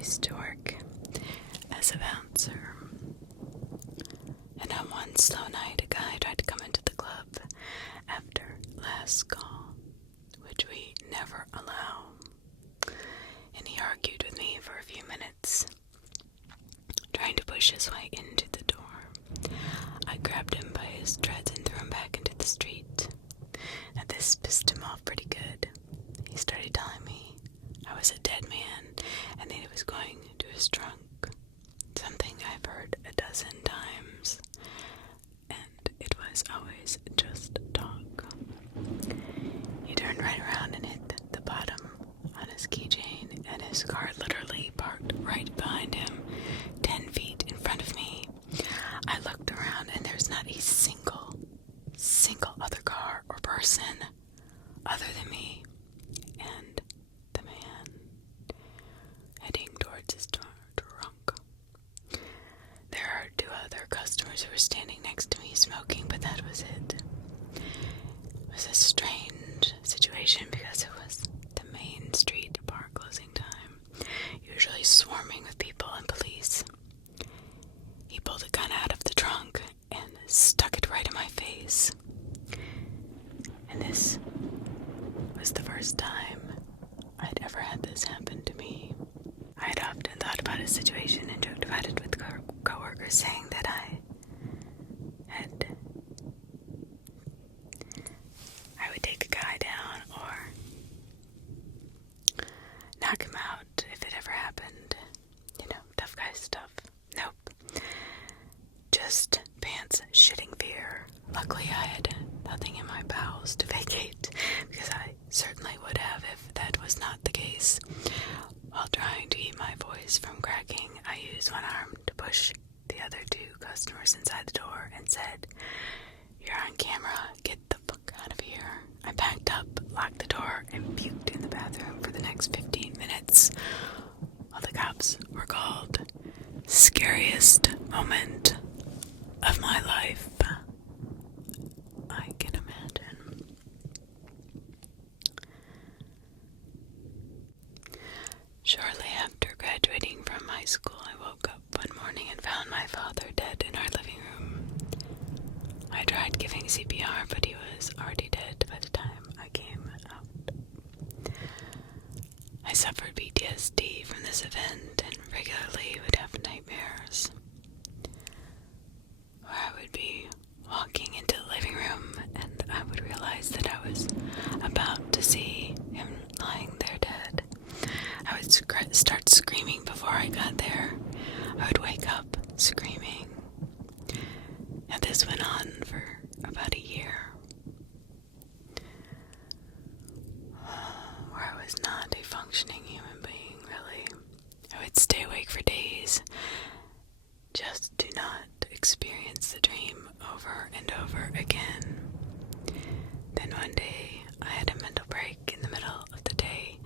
used to work as a bouncer. And on one slow night, a guy tried to come into the club after last call, which we never allow. And he argued with me for a few minutes, trying to push his way into the door. I grabbed him by his dreads and threw him back into the street. Now this pissed him off pretty good. He started telling me I was a dead man and that he was going to his trunk, something I've heard a dozen times, and it was always just talk. He turned right around and hit the bottom on his keychain, and his car literally parked right behind him, 10 feet in front of me. I looked around and there's not a single other car or person other than me and the man heading towards his trunk. There are 2 other customers who were standing next to me smoking, but that was it. It was a strange situation because it was the main street bar closing time, usually swarming with people and police. He pulled a gun out of the trunk and stuck it right in my face. And this was the first time I'd ever had this happen to me. I had often thought about a situation and joked about it with coworkers, saying that I would take a guy down or knock him out if it ever happened. Tough guy stuff. Nope. Just pants shitting fear. Luckily I had nothing in my bowels to vacate, because I certainly would have if that was not the case. While trying to keep my voice from cracking, I used one arm to push the other 2 customers inside the door and said, "You're on camera, get the fuck out of here." I packed up, locked the door, and puked in the bathroom for the next 15 minutes while the cops were called. Scariest moment of my life, I can imagine. Shortly after graduating from high school, I woke up one morning and found my father dead in our living room. I tried giving CPR, but he was already dead by the time I came out. I suffered PTSD from this event and regularly would have nightmares where I would be walking into the living room and I would realize that I was about to see him lying there dead. I would start screaming before I got there. I would wake up screaming. And this went on for about a year, where I was not a functioning human being, really. I would stay awake for days just to not experience the dream over and over again. Then one day, I had a mental break in the middle of the day.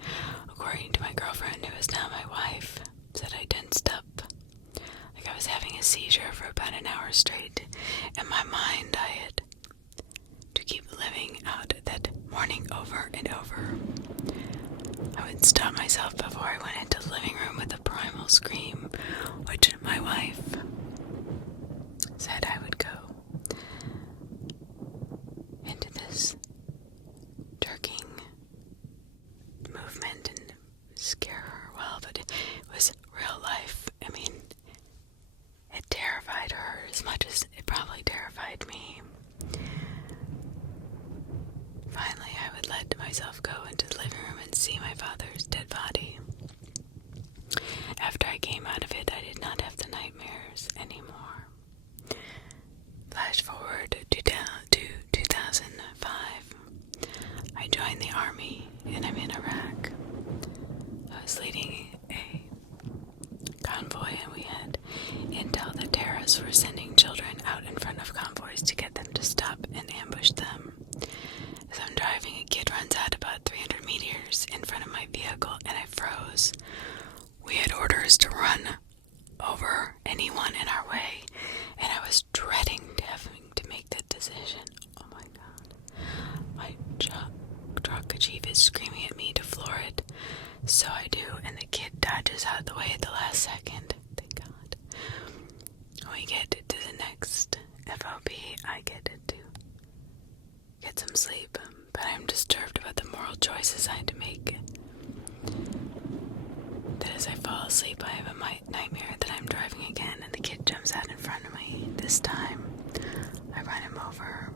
According to my girlfriend, who is now my wife, said I tensed up like I was having a seizure for about an hour straight. In my mind, I had to keep living out that morning over and over. I would stop myself before I went into the living room with a primal scream, which my wife said I would go into this jerking movement and scare her well, but it was real life. I mean, it terrified her as much as it probably terrified me. Finally, I would let myself go into the living room and see my father's dead body. After I came out of it, I did not have the nightmares anymore. Flash forward to 2005. I joined the army and I'm in Iraq. I was leading a convoy and we had intel that terrorists were sending children out in front of convoys to get them to stop and ambush them. As I'm driving, a kid runs out about 300 meters in front of my vehicle and I froze. We had orders to run over anyone in our way, and I was dreading having to make that decision. Oh my god. My truck chief is screaming at me to floor it. So I do, and the kid dodges this out of the way at the last second. Thank God. When we get to the next FOB, I get to get some sleep, but I'm disturbed about the moral choices I had to make. That as I fall asleep, I have a nightmare that I'm driving again and the kid jumps out in front of me. This time, I run him over.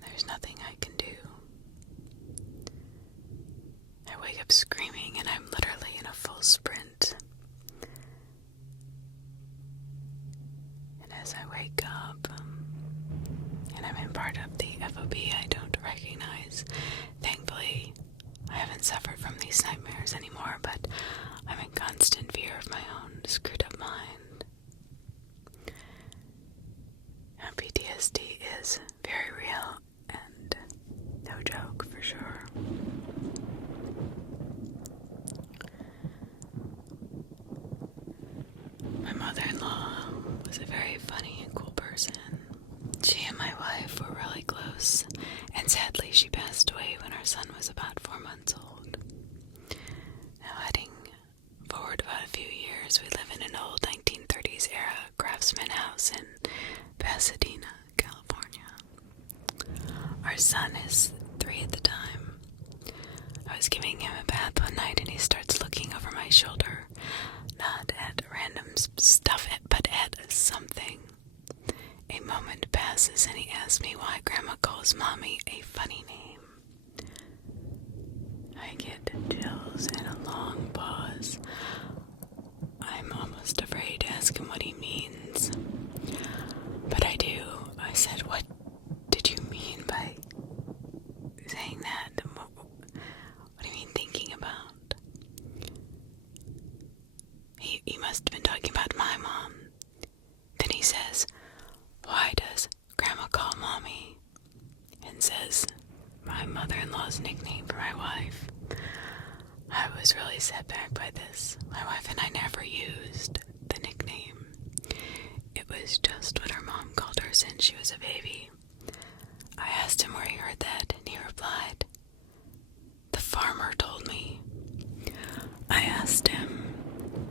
There's nothing I can do. I wake up screaming and I'm literally in a full sprint. And as I wake up, and I'm in part of the FOB I don't recognize, thankfully, I haven't suffered from these nightmares anymore, but I'm in constant fear of my own screwed up mind. Now, PTSD is very real and no joke for sure. My mother-in-law was a very funny and cool person. She and my wife were really close, and sadly she passed away when our son was about 4 months old. Now, heading forward about a few years, we live in an old 1930s era craftsman house in Pasadena, California. Our son is 3 at the time. I was giving him a bath one night and he starts looking over my shoulder, not at random stuff, but at something. A moment passes and he asks me why Grandma calls Mommy a funny name. I get chills and a long pause. I'm almost afraid to ask him what he means. But I do. I said, "What did you mean by saying that? What do you mean thinking about?" He must have been talking about my mom. Then he says, "Why does Grandma call Mommy?" and says my mother-in-law's nickname for my wife. I was really set back by this. My wife and I never used the nickname. It was just what her mom called her since she was a baby. I asked him where he heard that, and he replied, "The farmer told me." I asked him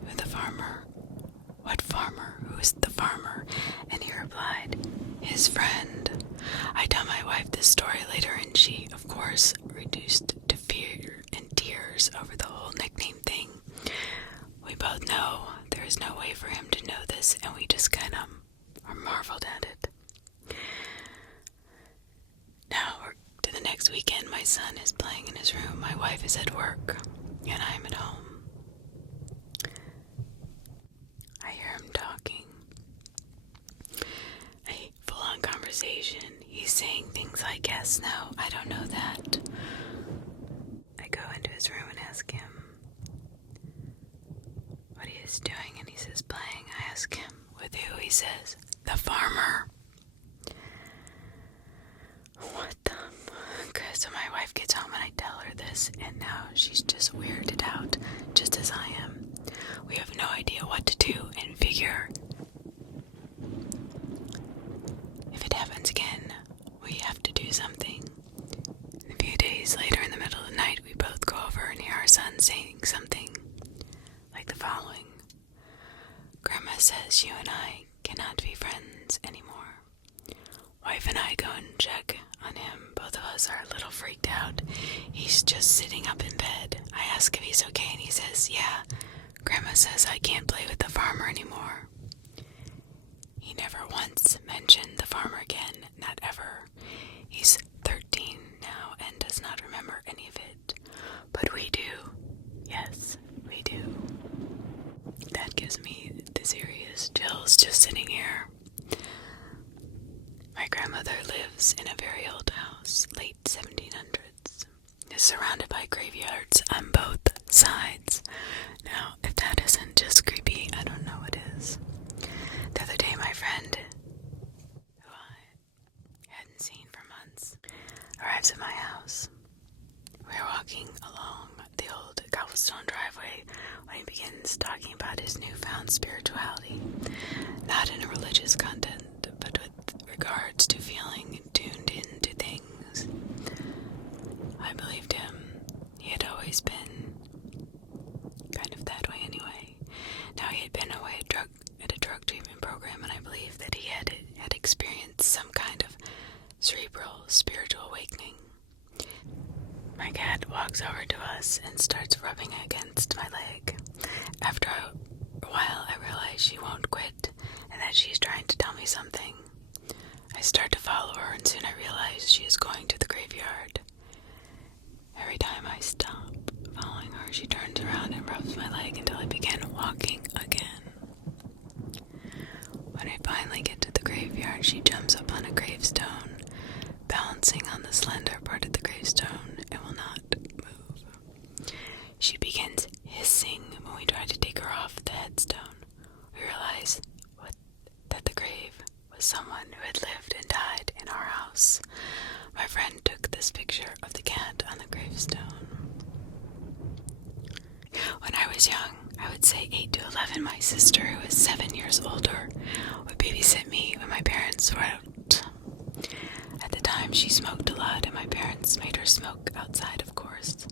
who the farmer, what farmer, who is the farmer, and he replied, his friend. I tell my wife this story later, and she, of course, reduced to fear and tears over the whole nickname thing. We both know there is no way for him to know this, and we just kind of are marveled at it. Now, to the next weekend, my son is playing in his room, my wife is at work, and I'm at home. I hear him talking. A full-on conversation. He's saying things like, "Yes, no, I don't know that." I go into his room and ask him what he is doing, and he says, "Playing." I ask him, "With who?" He says, "The farmer." What the fuck? So my wife gets home and I tell her this, and now she's just weirded out, just as I am. We have no idea what to do and figure if it happens again, we have to do something. A few days later, in the middle of the night, we both go over and hear our son saying something like the following: "Grandma says you and I cannot be friends anymore." Wife and I go and check on him. Both of us are a little freaked out. He's just sitting up in bed. I ask if he's okay, and he says, "Yeah, Grandma says I can't play with the farmer anymore." He never once mentioned the farmer again, not ever. He's 13 now and does not remember any of it. But we do. Yes, we do. That gives me the serious chills just sitting here. My grandmother lives in a very old house, late 1700s. Is surrounded by graveyards on both sides. Now, if that isn't just creepy, I don't know what is. The other day, my friend, who I hadn't seen for months, arrives at my house. We are walking along the old cobblestone driveway when he begins talking about his newfound spirituality, not in a religious content, but with regards to feeling tuned into things. I believed him. cerebral spiritual awakening. My cat walks over to us and starts rubbing against my leg. After a while, I realize she won't quit and that she's trying to tell me something. I start to follow her, and soon I realize she is going to the graveyard. Every time I stop following her, she turns around and rubs my leg until I begin walking again. When I finally get to the graveyard, she jumps up on a gravestone, balancing on the slender part of the gravestone, and will not move. She begins hissing when we try to take her off the headstone. We realize that the grave was someone who had lived and died in our house. My friend took this picture of the cat on the gravestone. When I was young, I would say 8 to 11, my sister, who is 7 years older, would babysit me when my parents were out. At the time, she smoked a lot, and my parents made her smoke outside, of course.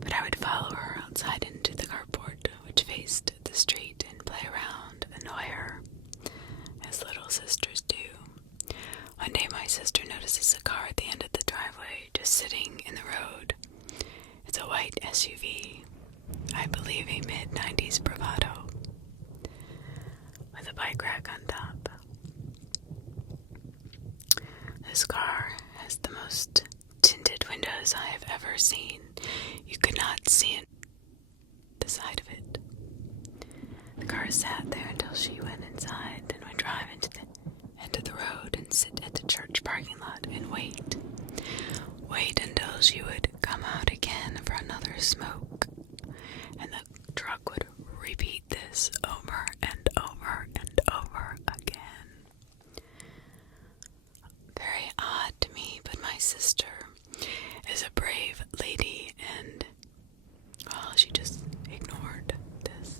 But I would follow her outside into the carport, which faced the street, and play around, annoy her, as little sisters do. One day, my sister notices a car at the end of the driveway, just sitting in the road. It's a white SUV, I believe a mid-90s Bravado, with a bike rack on top. This car has the most tinted windows I have ever seen. You could not see the side of it. The car sat there until she went inside, and would drive into the end of the road and sit at the church parking lot and wait. Wait until she would come out again for another smoke, and the truck would repeat this over and over and over again. Very odd to me, but my sister is a brave lady, and, well, she just ignored this.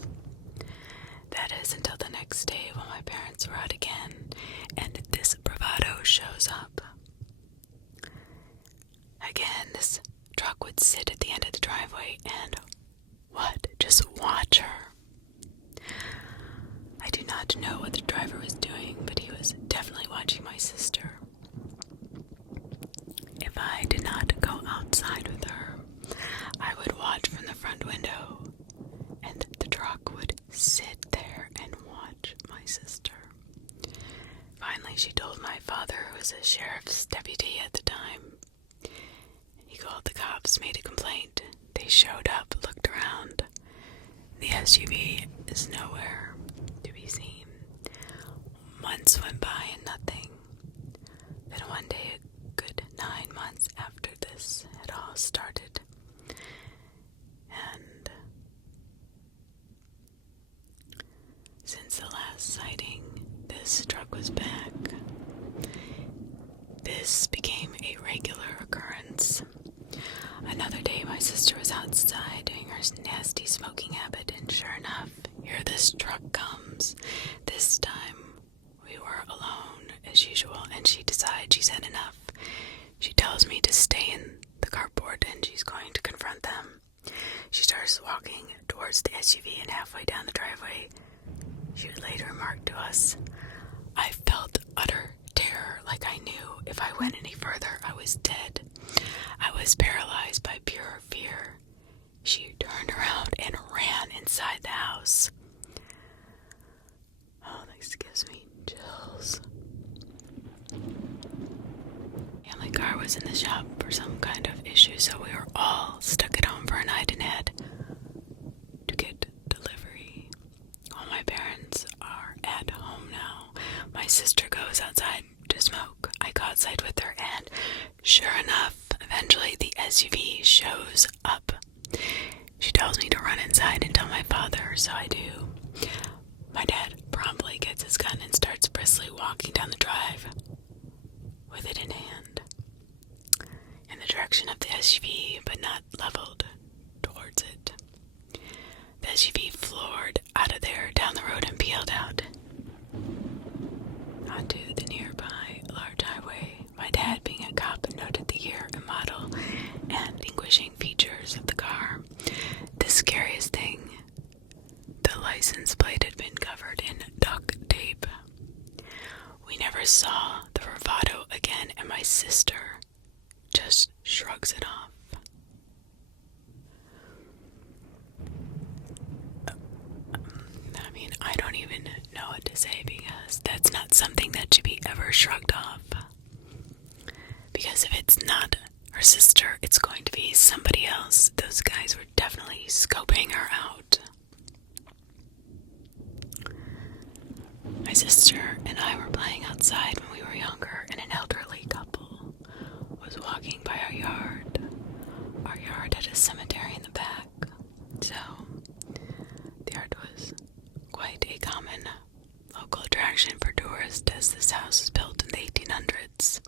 That is until the next day when my parents were out again, and this Bravado shows up. Again, this truck would sit at the end of the driveway and just watch her. I do not know what the driver was doing, but he was definitely watching my sister. If I did not go outside with her, I would watch from the front window, and the truck would sit there and watch my sister. Finally, she told my father, who was a sheriff's deputy at the time. He called the cops, made a complaint. They showed up, looked around. The SUV is nowhere to be seen. Months went by and nothing. Then one day, a good 9 months after this had all started, and since the last sighting, this truck was back. This became a regular occurrence. Another day, my sister was outside doing her nasty smoking habit, and sure enough, here this truck comes. This time, we were alone, as usual, and she's had enough. She tells me to stay in the carport, and she's going to confront them. She starts walking towards the SUV, and halfway down the driveway, she would later remark to us, "I felt utter terror, like I knew if I went any further, I was dead. I was paralyzed by pure fear." She turned around and ran inside the house. Oh, this gives me chills. And my car was in the shop for some kind of issue, so we were all stuck at home for a night and had to get delivery. All my parents are at home now. My sister goes outside to smoke. I go outside with her, and sure enough, eventually the SUV shows up. She tells me to run inside and tell my father, so I do. My dad promptly gets his gun and starts briskly walking down the drive with it in hand, in the direction of the SUV, but not leveled towards it. The SUV floored out of there, down the road, and peeled out onto the nearby large highway. My dad, being a cop, noted the year and model and distinguishing features of the car. The scariest thing, the license plate had been covered in duct tape. We never saw the Bravado again, and my my sister just shrugs it off. I mean, I don't even know what to say, because that's not something that should be ever shrugged off. Because if it's not her sister, it's going to be somebody else. Those guys were definitely scoping her out. My sister and I were playing outside when we were younger, and an elderly couple was walking by our yard. Our yard had a cemetery in the back, so the yard was quite a common local attraction for tourists, as this house was built in the 1800s.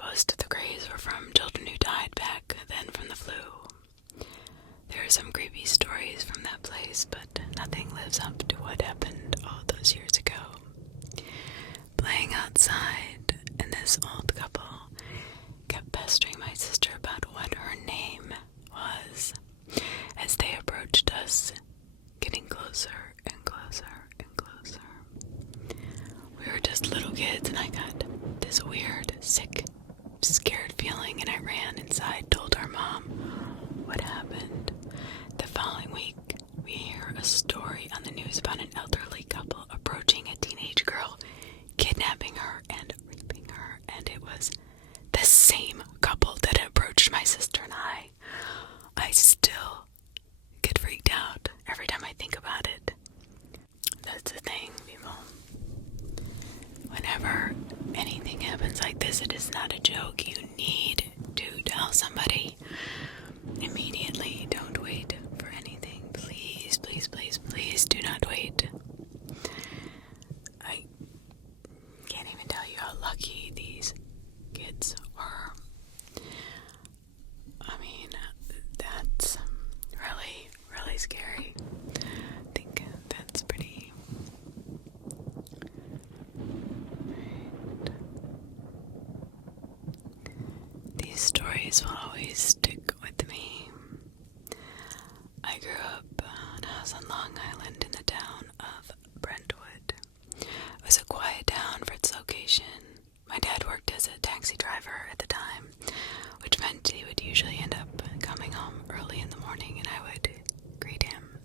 Most of the graves were from children who died back then from the flu. There are some creepy stories from that place, but nothing lives up to what happened all those years ago. Playing outside, and this old couple kept pestering my sister about what her name was as they approached us, getting closer and closer and closer. We were just little kids, and I got this weird, sick, scared feeling, and I ran inside, told our mom what happened. The following week, we hear a story on the news about an elderly couple approaching a teenage girl, kidnapping her and raping her, and it was the same couple that had approached my sister and I. I still get freaked out every time I think about it. That's the thing, people. Whenever anything happens like this, it is not a joke. You need to tell somebody immediately. Don't wait for anything. Please, please, please, please do not wait. I can't even tell you how lucky these kids were. I mean, that's really, really scary. I think that's pretty... These stories will always stick with me. I grew up in a house on Long Island in the town of Brentwood. It was a quiet town for its location. My dad worked as a taxi driver at the time, which meant he would usually end up coming home early in the morning, and I would greet him.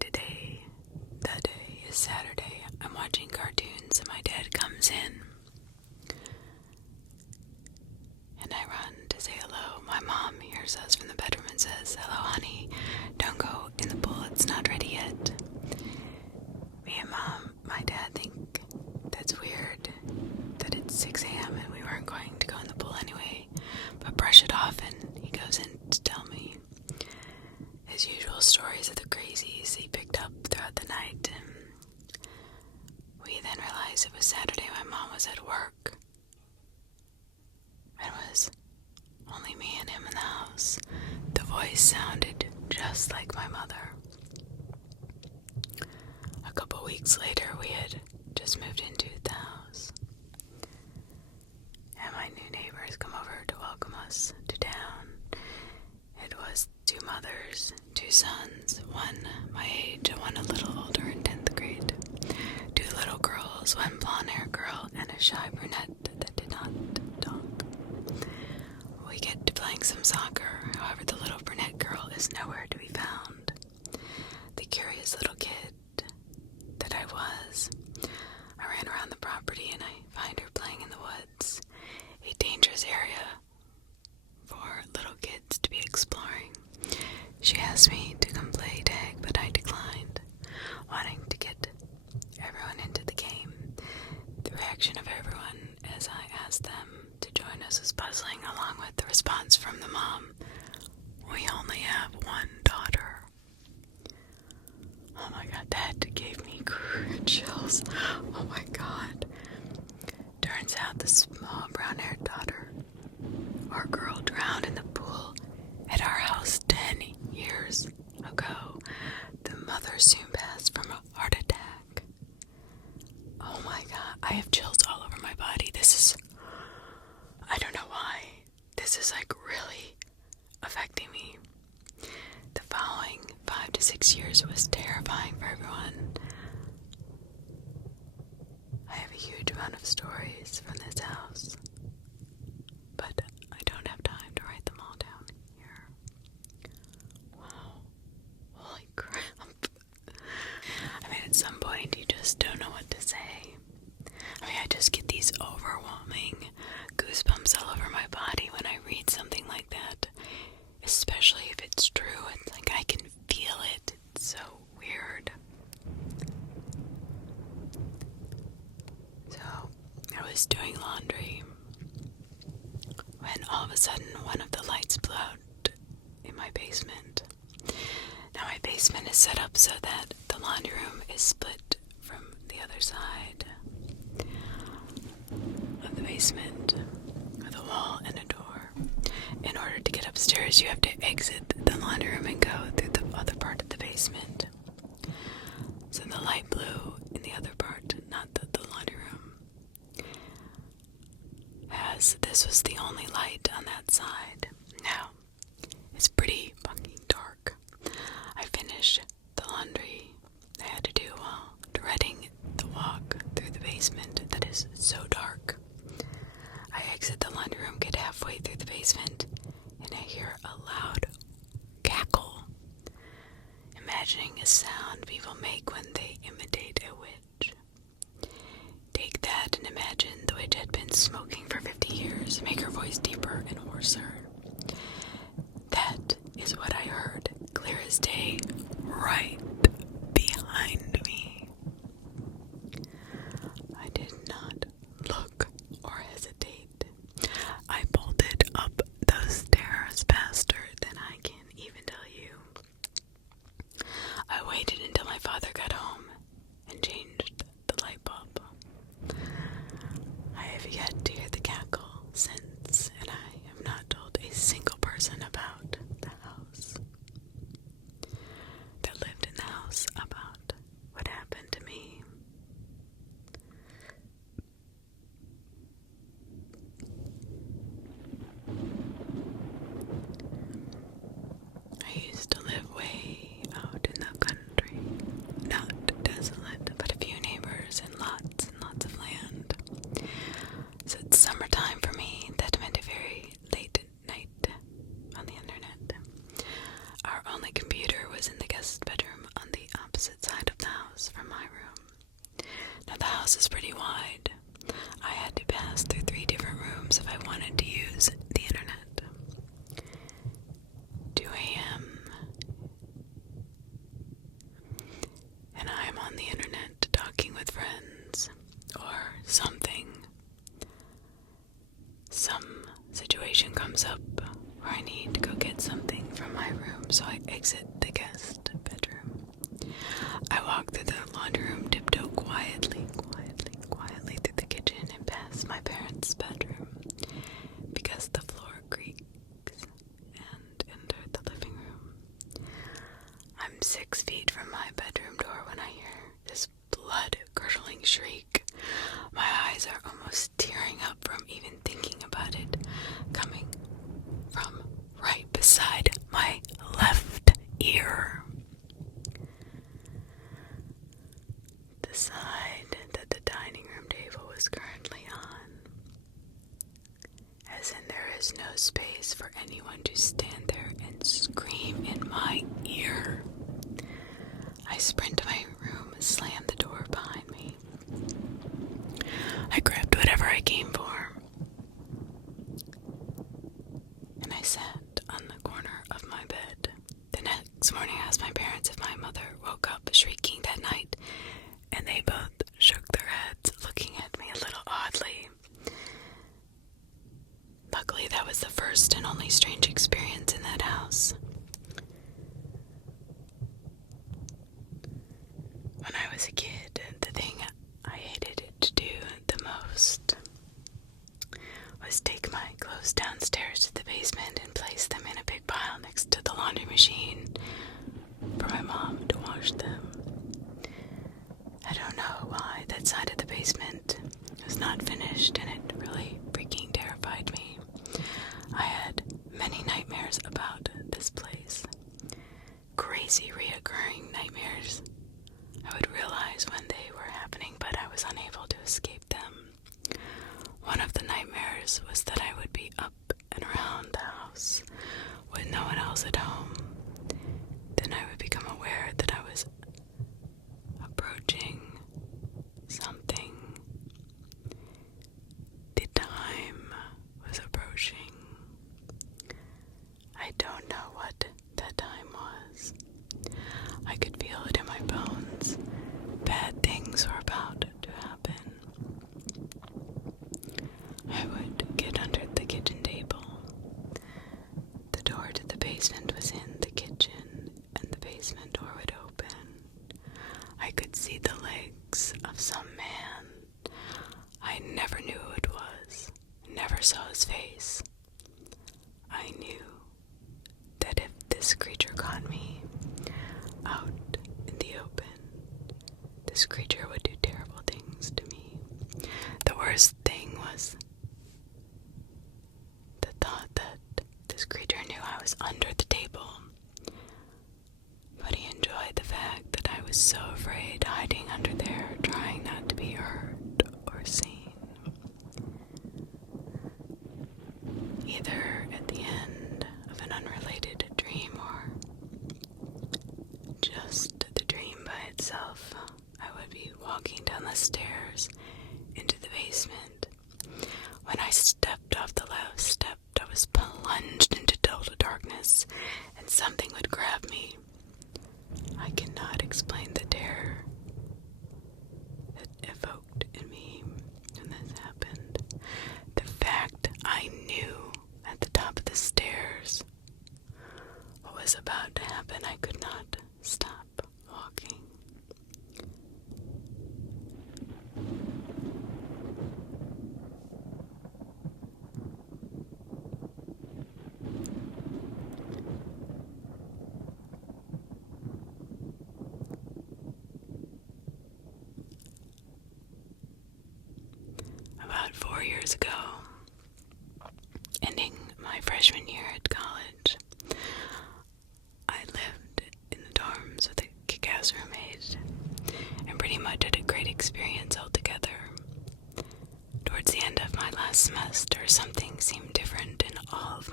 The day is Saturday. I'm watching cartoons, and my dad comes in. And I run to say hello. My mom hears us from the bedroom and says, "Hello, honey. Don't go in the pool. It's not ready yet." Me and my dad think that's weird, that it's 6 a.m. and we weren't going to go in the pool anyway, but brush it off, and he goes in to tell me his usual stories of the crazies he picked up throughout the night. And we then realized it was Saturday. My mom was at work. It was only me and him in the house. The voice sounded just like my mother. A couple weeks later, we had just moved into the house, and my new neighbors come over to welcome us to town. It was 2 mothers, 2 sons, one my age and one a little older in 10th grade. 2 little girls, one blonde-haired girl and a shy brunette that did not talk. We get to playing some soccer. However, the little brunette girl is nowhere to be found. The curious little kid that I was, I ran around the property and I find her playing in the woods, a dangerous area for little kids to be exploring. She asked me to come play tag, but I declined, wanting to get everyone into the game. The reaction of everyone as I asked them to join us was puzzling, along with the response from the mom. "We only have one daughter." Oh my god, that gave me chills. Oh my god. Turns out the small brown-haired daughter, our girl, drowned in the pool at our house 10 years ago. The mother soon passed from a heart attack. Oh my god, I have chills all over my body. I don't know why. This is like really affecting me. The following 5 to 6 years was terrifying for everyone. I have a huge amount of stories from this house. doing laundry when all of a sudden one of the lights blew out in my basement. Now my basement is set up so that the laundry room is split from the other side of the basement with a wall and a door. In order to get upstairs, you have to exit the laundry room and go through the other part of the basement. So the light blew in the other part, not the laundry room, as this was the only light on that side. Now, it's pretty fucking dark. I finished the laundry I had to do while dreading the walk through the basement that is so dark. I exit the laundry room, get halfway through the basement, and I hear a loud cackle, imagining a sound people make when they imitate a witch. Take that and imagine the witch had been smoking for 50 years, make her voice deeper and hoarser. That is what I heard, clear as day, right behind me. I did not look or hesitate. I bolted up those stairs faster than I can even tell you. I waited until my father got home and changed the light bulb. I have yet to hear the cackle since, and I have not told a single person about the house that lived in the house about what happened to me. I used to live way out in the country, not desolate, but a few neighbors and lots of land. So it's summertime for me. That meant a very late night on the internet. Our only computer was in the guest bedroom on the opposite side of the house from my room. Now the house is pretty wide. I had to pass through 3 different rooms if I wanted to use the internet. 2 a.m. and I'm on the internet talking with friends or something. Some situation comes up where I need to go get something from my room, so I exit the guest bedroom. I walk through the laundry room, tiptoe quietly through the kitchen and past my parents' bedroom because the floor creaks, and enter the living room. I'm 6 feet from my bedroom door when I hear this blood-curdling shriek. My eyes are almost tearing up from even thinking about it, coming from right beside my left ear. The side that the dining room table was currently on. As in there is no space for anyone to stand there and scream in my ear. I sprint to my room and slam the door behind me. I grabbed whatever I came for, and I sat on the corner of my bed. The next morning I asked my parents if my mother woke up shrieking that night, and they both shook their heads, looking at me a little oddly. Luckily, that was the first and only strange experience in that house. When I was a kid, the thing I hated to do the most was take my clothes downstairs to the basement and place them in a big pile next to the laundry machine for my mom to wash them. I don't know why that side of the basement was not finished, and it really freaking terrified me. I had many nightmares about this place. Crazy reoccurring nightmares. I would realize when they were happening, but I was unable to escape them. One of the nightmares was that I would be up and around the house with no one else at home. Then I would become aware that I was approaching something. The time was approaching. I don't know what that time was. I could feel it in my bones. Bad things were about to happen. ever saw his face, I knew that if this creature caught me out in the open, this creature would do terrible things to me. The worst thing was the thought that this creature knew I was under the table, but he enjoyed the fact that I was so afraid, hiding under there, trying not to be heard or seen. Either at the end of an unrelated dream or just the dream by itself, I would be walking down the stairs into the basement. When I stepped off the last step, I was plunged into total darkness, and something would grab me. I cannot explain the terror that evoked in me when this happened. The fact I knew at the top of the stairs what was about to happen, I could not stop walking. About 4 years ago, ending my freshman year at college, I lived in the dorms with a kick-ass roommate and pretty much had a great experience altogether. Towards the end of my last semester, something seemed different in all of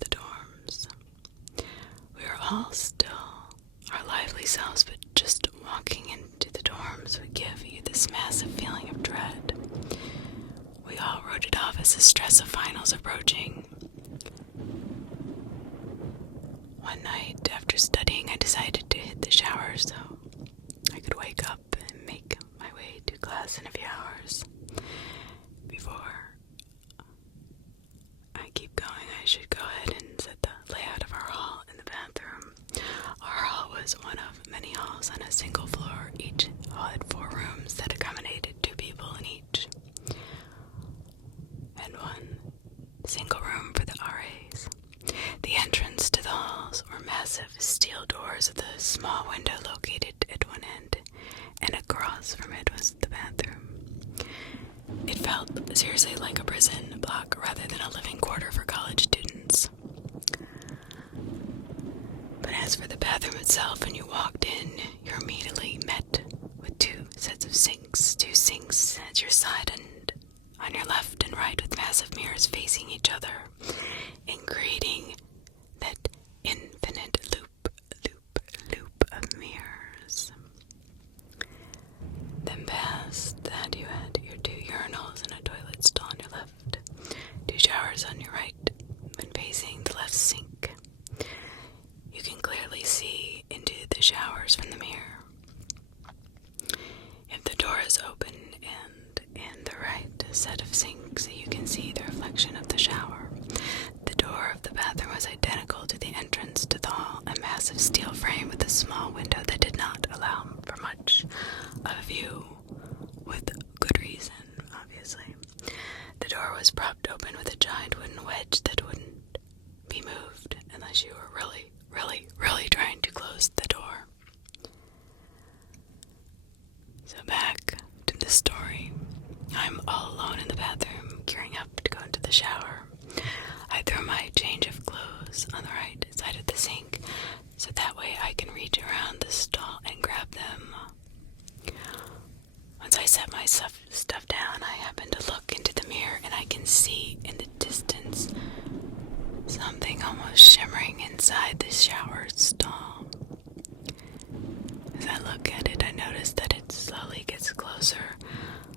the dorms. We were all still our lively selves, but just walking into the dorms would give you this massive feeling of dread. We all wrote it off as the stress of finals approaching. One night, after studying, I decided to hit the shower so I could wake up and make my way to class in a few hours. Before I keep going, I should go ahead and set the layout of our hall in the bathroom. Our hall was one of many halls on a single floor. Each hall had 4 rooms that accommodated 2 people in each, and one single room for the RAs. The entrance to the halls were massive steel doors with a small window located at one end, and across from it was the bathroom. It felt seriously like a prison block rather than a living quarter for college students. But as for the bathroom itself, when you walked in, you're immediately met with 2 sets of sinks, 2 sinks at your side and on your left and right, with massive mirrors facing each other and creating that infinite loop of mirrors. Then past that, you had your 2 urinals and a toilet stall on your left, 2 showers on your right when facing the left sink. You can clearly see into the showers from the mirror. If the door is open and in the right set of sinks, you can see the reflection of the shower. The door of the bathroom was identical to the entrance to the hall, a massive steel frame with a small window that did not allow for much of a view, with good reason, obviously. The door was propped open with a giant wooden wedge that wouldn't be moved unless you were really trying to close the door. So back to the story. I'm all alone in the bathroom, gearing up to go into the shower. I throw my change of clothes on the right side of the sink, so that way I can reach around the stall and grab them. Once I set my stuff down, I happen to look into the mirror, and I can see in the distance something almost shimmering inside the shower stall. As I look at it, I notice that it slowly gets closer,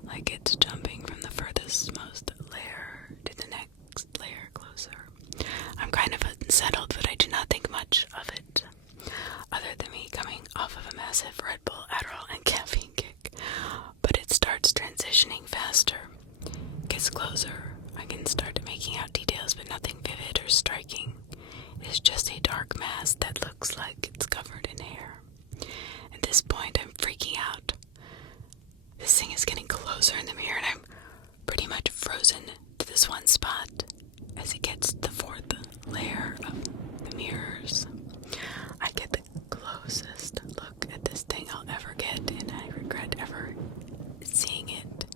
like it's jumping from the furthest most layer to the next layer closer. I'm kind of unsettled, but I do not think much of it, other than me coming off of a massive Red Bull, Adderall, and caffeine kick. But it starts transitioning faster. It gets closer. I can start making out details, but nothing vivid or striking. It is just a dark mass that looks like it's covered in hair. At this point, I'm freaking out. This thing is getting closer in the mirror, and I'm pretty much this one spot, as it gets to the fourth layer of the mirrors, I get the closest look at this thing I'll ever get, and I regret ever seeing it.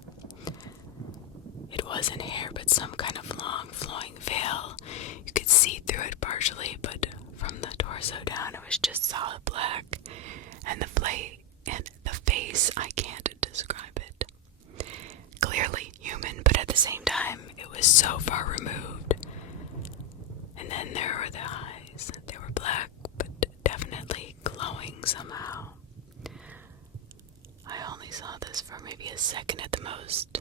It wasn't hair, but some kind of long flowing veil. You could see through it partially, but from the torso down it was just solid black, and the face, I can't describe it. Clearly human, but at the same time it was so far removed. And then there were the eyes. They were black, but definitely glowing somehow. I only saw this for maybe a second at the most,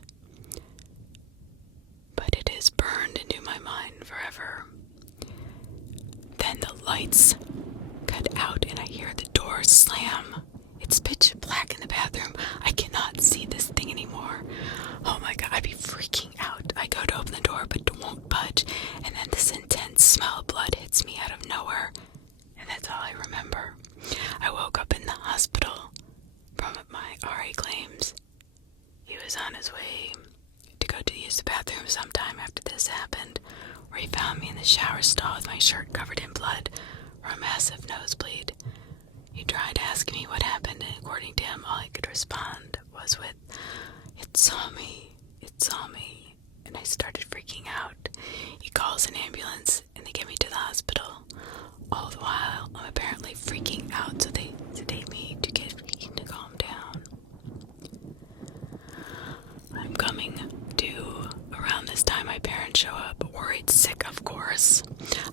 but it is burned into my mind forever. Then the lights cut out and I hear the door slam. It's pitch black in the bathroom. I cannot see this thing anymore. Oh my god, I'd be freaking out. I go to open the door but won't budge, and then this intense smell of blood hits me out of nowhere, and that's all I remember. I woke up in the hospital from my RA claims. He was on his way to go to use the bathroom sometime after this happened, where he found me in the shower stall with my shirt covered in blood from a massive nosebleed. He tried asking me what happened, and according to him, all I could respond was with, "It saw me, and I started freaking out. He calls an ambulance, and they get me to the hospital. All the while, I'm apparently freaking out, so they sedate me to calm down. I'm coming to around this time my parents show up, worried sick, of course.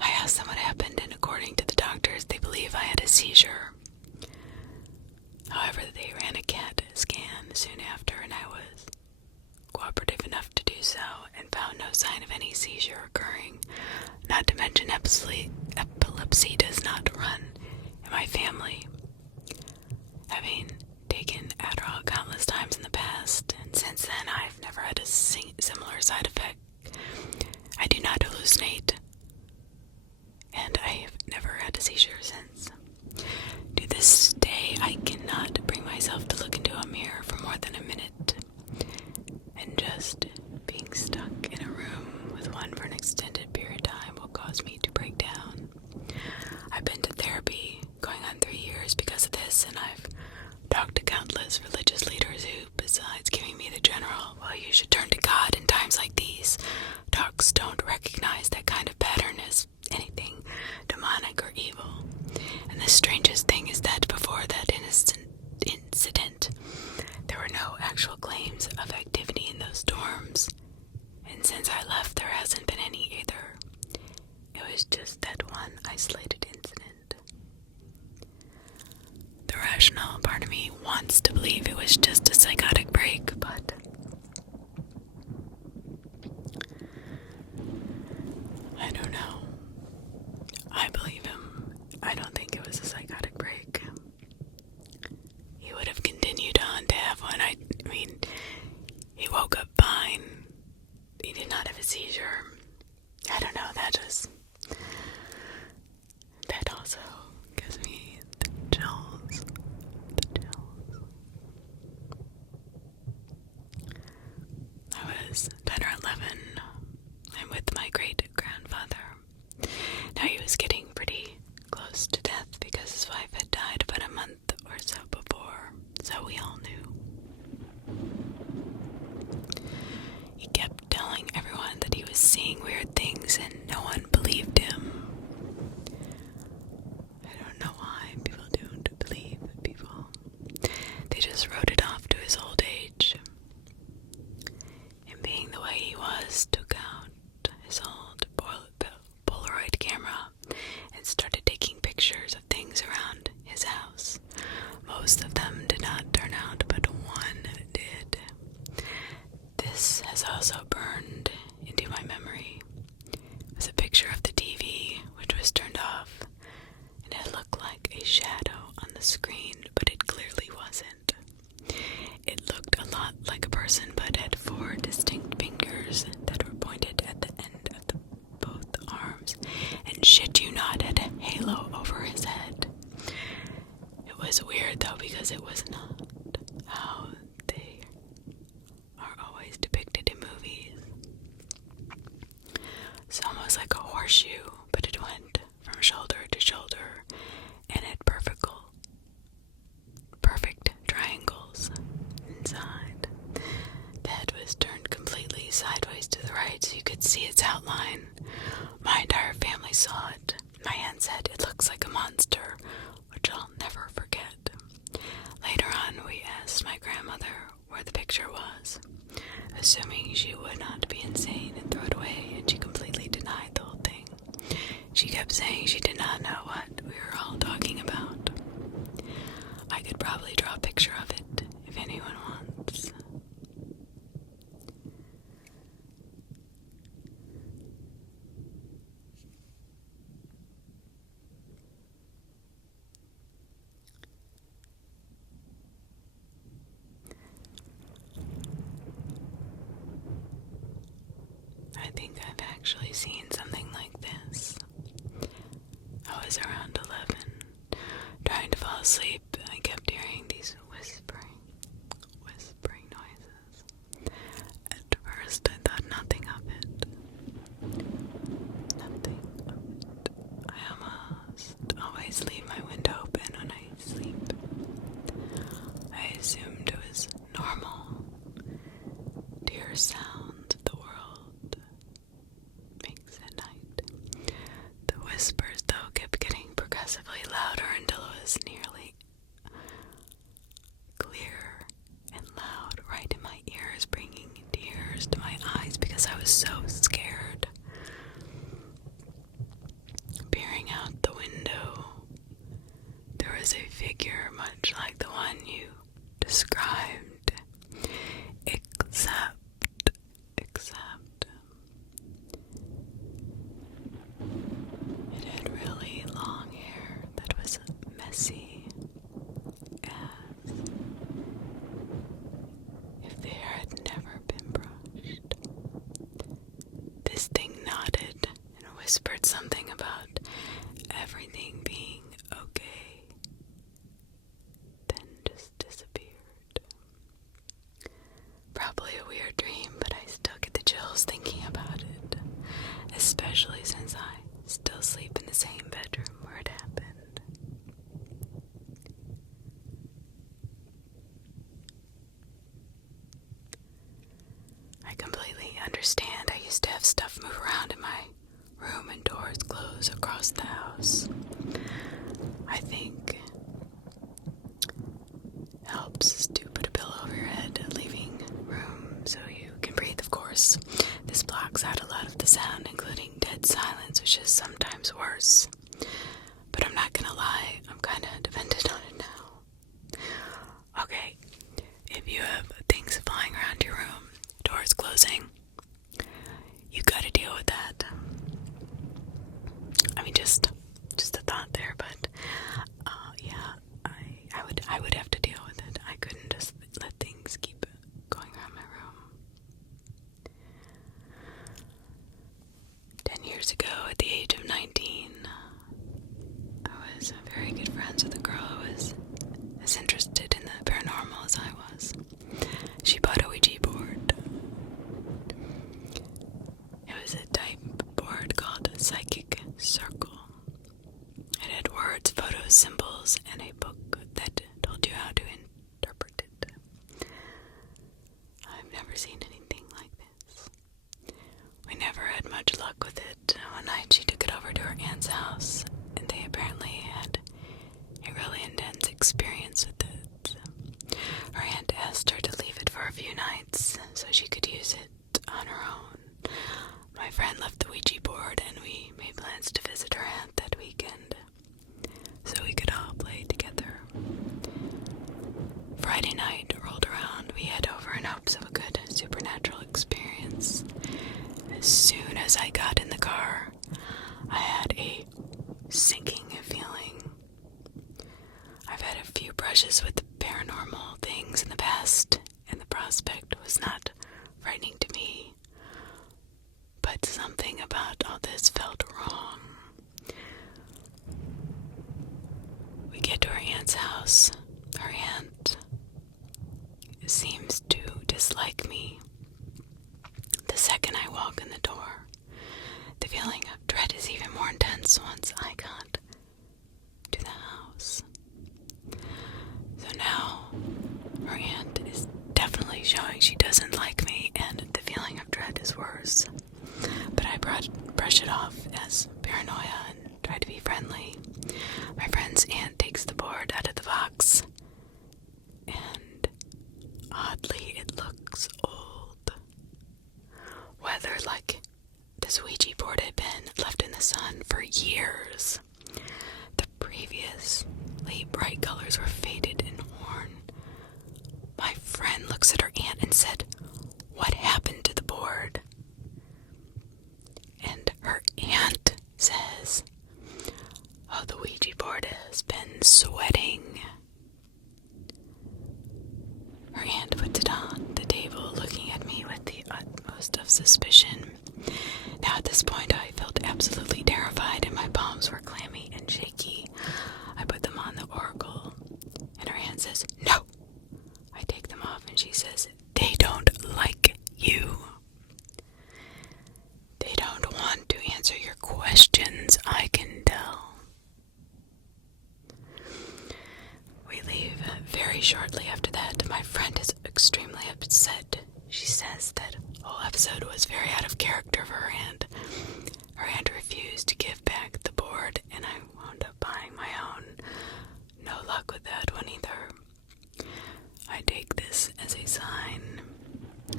I asked them what happened, and according to the doctors, they believe I had a seizure. However, they ran a CAT scan soon after, and I was cooperative enough to do so, and found no sign of any seizure occurring. Not to mention epilepsy does not run in my family, having taken Adderall countless times in the past, and since then I've never had a similar side effect. I do not hallucinate, and I have never had a seizure since. To this day, I cannot bring myself to look into a mirror for more than a minute, and just being stuck in a room with one for an extended period of time will cause me to break down. I've been to therapy going on 3 years because of this, and I've talked to countless religious leaders who, besides giving me the general, "Well, you should turn to God in times like these," talks don't recognize that kind of pattern as anything demonic or evil. And the strangest thing is that before that incident, there were no actual claims of activity in those dorms, and since I left there hasn't been any either. It was just that one isolated incident. The rational part of me wants to believe it was just a psychotic break, but I don't know. I believe him. I don't think it was a psychotic break. He would have continued on to have one. I mean, he woke up fine. He did not have a seizure. I don't know, that also gives me the chills. I was 10 or 11. I'm with my great-grandfather. Now, he was getting pretty close to death because his wife had died about a month or so before, so we all knew. He kept telling everyone that he was seeing weird things, and no one believed him. I don't know why people don't believe people. They just wrote it off to his old age. And being the way he was, took out his old Polaroid camera and started taking pictures of things around his house. Most of them did not turn out, but one did. This has also burned into my memory. It was a picture of the TV, which was turned off, and it looked like a shadow on the screen, but it clearly wasn't. It looked a lot like a person, but had 4 distinct fingers that were pointed at the end of both arms, and shit you not, had a halo over his head. It was weird though, because it was not how they are always depicted in movies. sideways to the right so you could see its outline. My entire family saw it. My aunt said it looks like a monster, which I'll never forget. Later on, we asked my grandmother where the picture was, assuming she would not be insane and throw it away, and she completely denied the whole thing. She kept saying she did not know what we were all talking about. I could probably draw a picture of it if anyone wants. I think I've actually seen something like this. I was around 11, trying to fall asleep. I kept hearing these whispering noises. At first, I thought nothing of it. I almost always leave my window open when I sleep. I assumed it was normal to hear sounds the world makes at night. The whispers, though, kept getting progressively louder until it was nearly clear and loud right in my ears, bringing tears to my eyes because I was so scared. Peering out the window, there was a figure much like the one you described, except it had really long hair that was messy, as if the hair had never been brushed. This thing nodded and whispered something about everything being okay, then just disappeared. Probably a weird dream, but I still get the chills thinking about it, especially since I still sleep in the same bedroom where it happened. I completely understand. I used to have stuff move around in my room and doors close across the house. I think helps to put a pillow over your head, leaving room so you can breathe, of course. This blocks out a lot of the sound, including dead silence, which is sometimes worse. But I'm not gonna lie, I'm kinda dependent on it now. Okay, if you have things flying around your room, doors closing, you gotta deal with that. I mean, just a thought there, but yeah, I would have to deal with it. I couldn't just let things keep going around my room. 10 years ago, at the age of 19, I was very good friends with a girl who was as interested in the paranormal as I was. She bought a Ouija board. It was a type board called Psychic Circle. It had words, photos, symbols, and a book that told you how to interpret it. I've never seen anything like this. We never had much luck with it. One night she took it over to her aunt's house, and they apparently had a really intense experience with it. Her aunt asked her to leave it for a few nights so she could use it on her own. My friend left the Ouija board, and we made plans to visit her aunt that weekend so we could all play together. Friday night rolled around. We head over in hopes of a good supernatural experience. As soon as I got in the car, I had a sinking feeling. I've had a few brushes with paranormal things in the past, and the prospect was not frightening to me. But something about all this felt wrong. We get to her aunt's house. Her aunt seems to dislike me. The second I walk in the door, the feeling of dread is even more intense once I got to the house. So now, her aunt is definitely showing she doesn't like me, and the feeling of dread is worse. But I brush it off as paranoia and try to be friendly. My friend's aunt takes the board out of the box, and oddly, it looks old. Whether like this Ouija board had been left in the sun for years. The previously bright colors were faded and worn. My friend looks at her aunt and said, "What happened to the board?" And her aunt says, "Oh, the Ouija board has been sweating." Her aunt puts it on the table, looking at me with the utmost of suspicion. Now at this point I felt absolutely terrified and my palms were clammy and shaky. I put them on the oracle and her aunt says, "No." I take them off and she says, "They don't like you. They don't want to answer your questions, I can tell." We leave very shortly after that. My friend is extremely upset. She says that the whole episode was very out of character for her aunt. Her aunt refused to give back the board, and I wound up buying my own. No luck with that one either. I take this as a sign,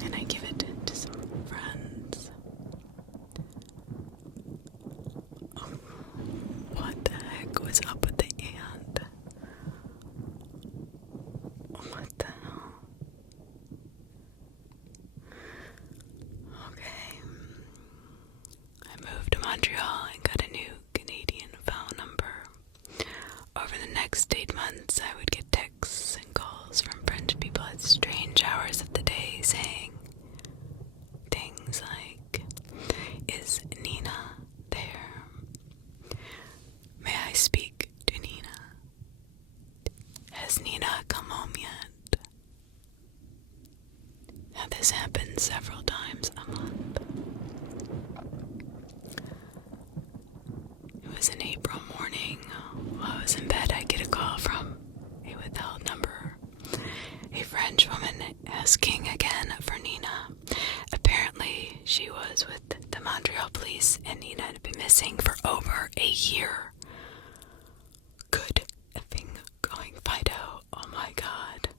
and I give it to some friends. Oh, what the heck was up with the aunt? What the hell? Okay. I moved to Montreal and got a new Canadian phone number. Over the next 8 months, I would get texts and calls from French people at strange hours of the day saying things like, "Is Nina there? May I speak to Nina? Has Nina come home yet?" Now this happens several times a month. It was an April morning. While I was in bed, I get a call from a withheld number. A French woman asking again for Nina. Apparently, she was with the Montreal police and Nina had been missing for over a year. Good effing going Fido. Oh my god.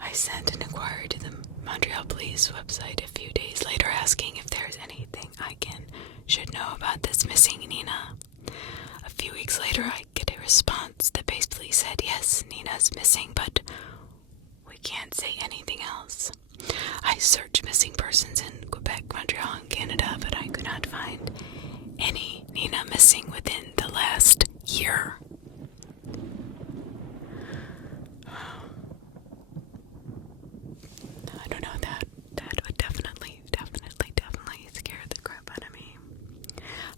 I sent an inquiry to the Montreal police website a few days later asking if there's anything I should know about this missing Nina. A few weeks later, I get a response. The basically said, "Yes, Nina's missing, but we can't say anything else." I searched missing persons in Quebec, Montreal, and Canada, but I could not find any Nina missing within the last year. I don't know, that would definitely scare the crap out of me.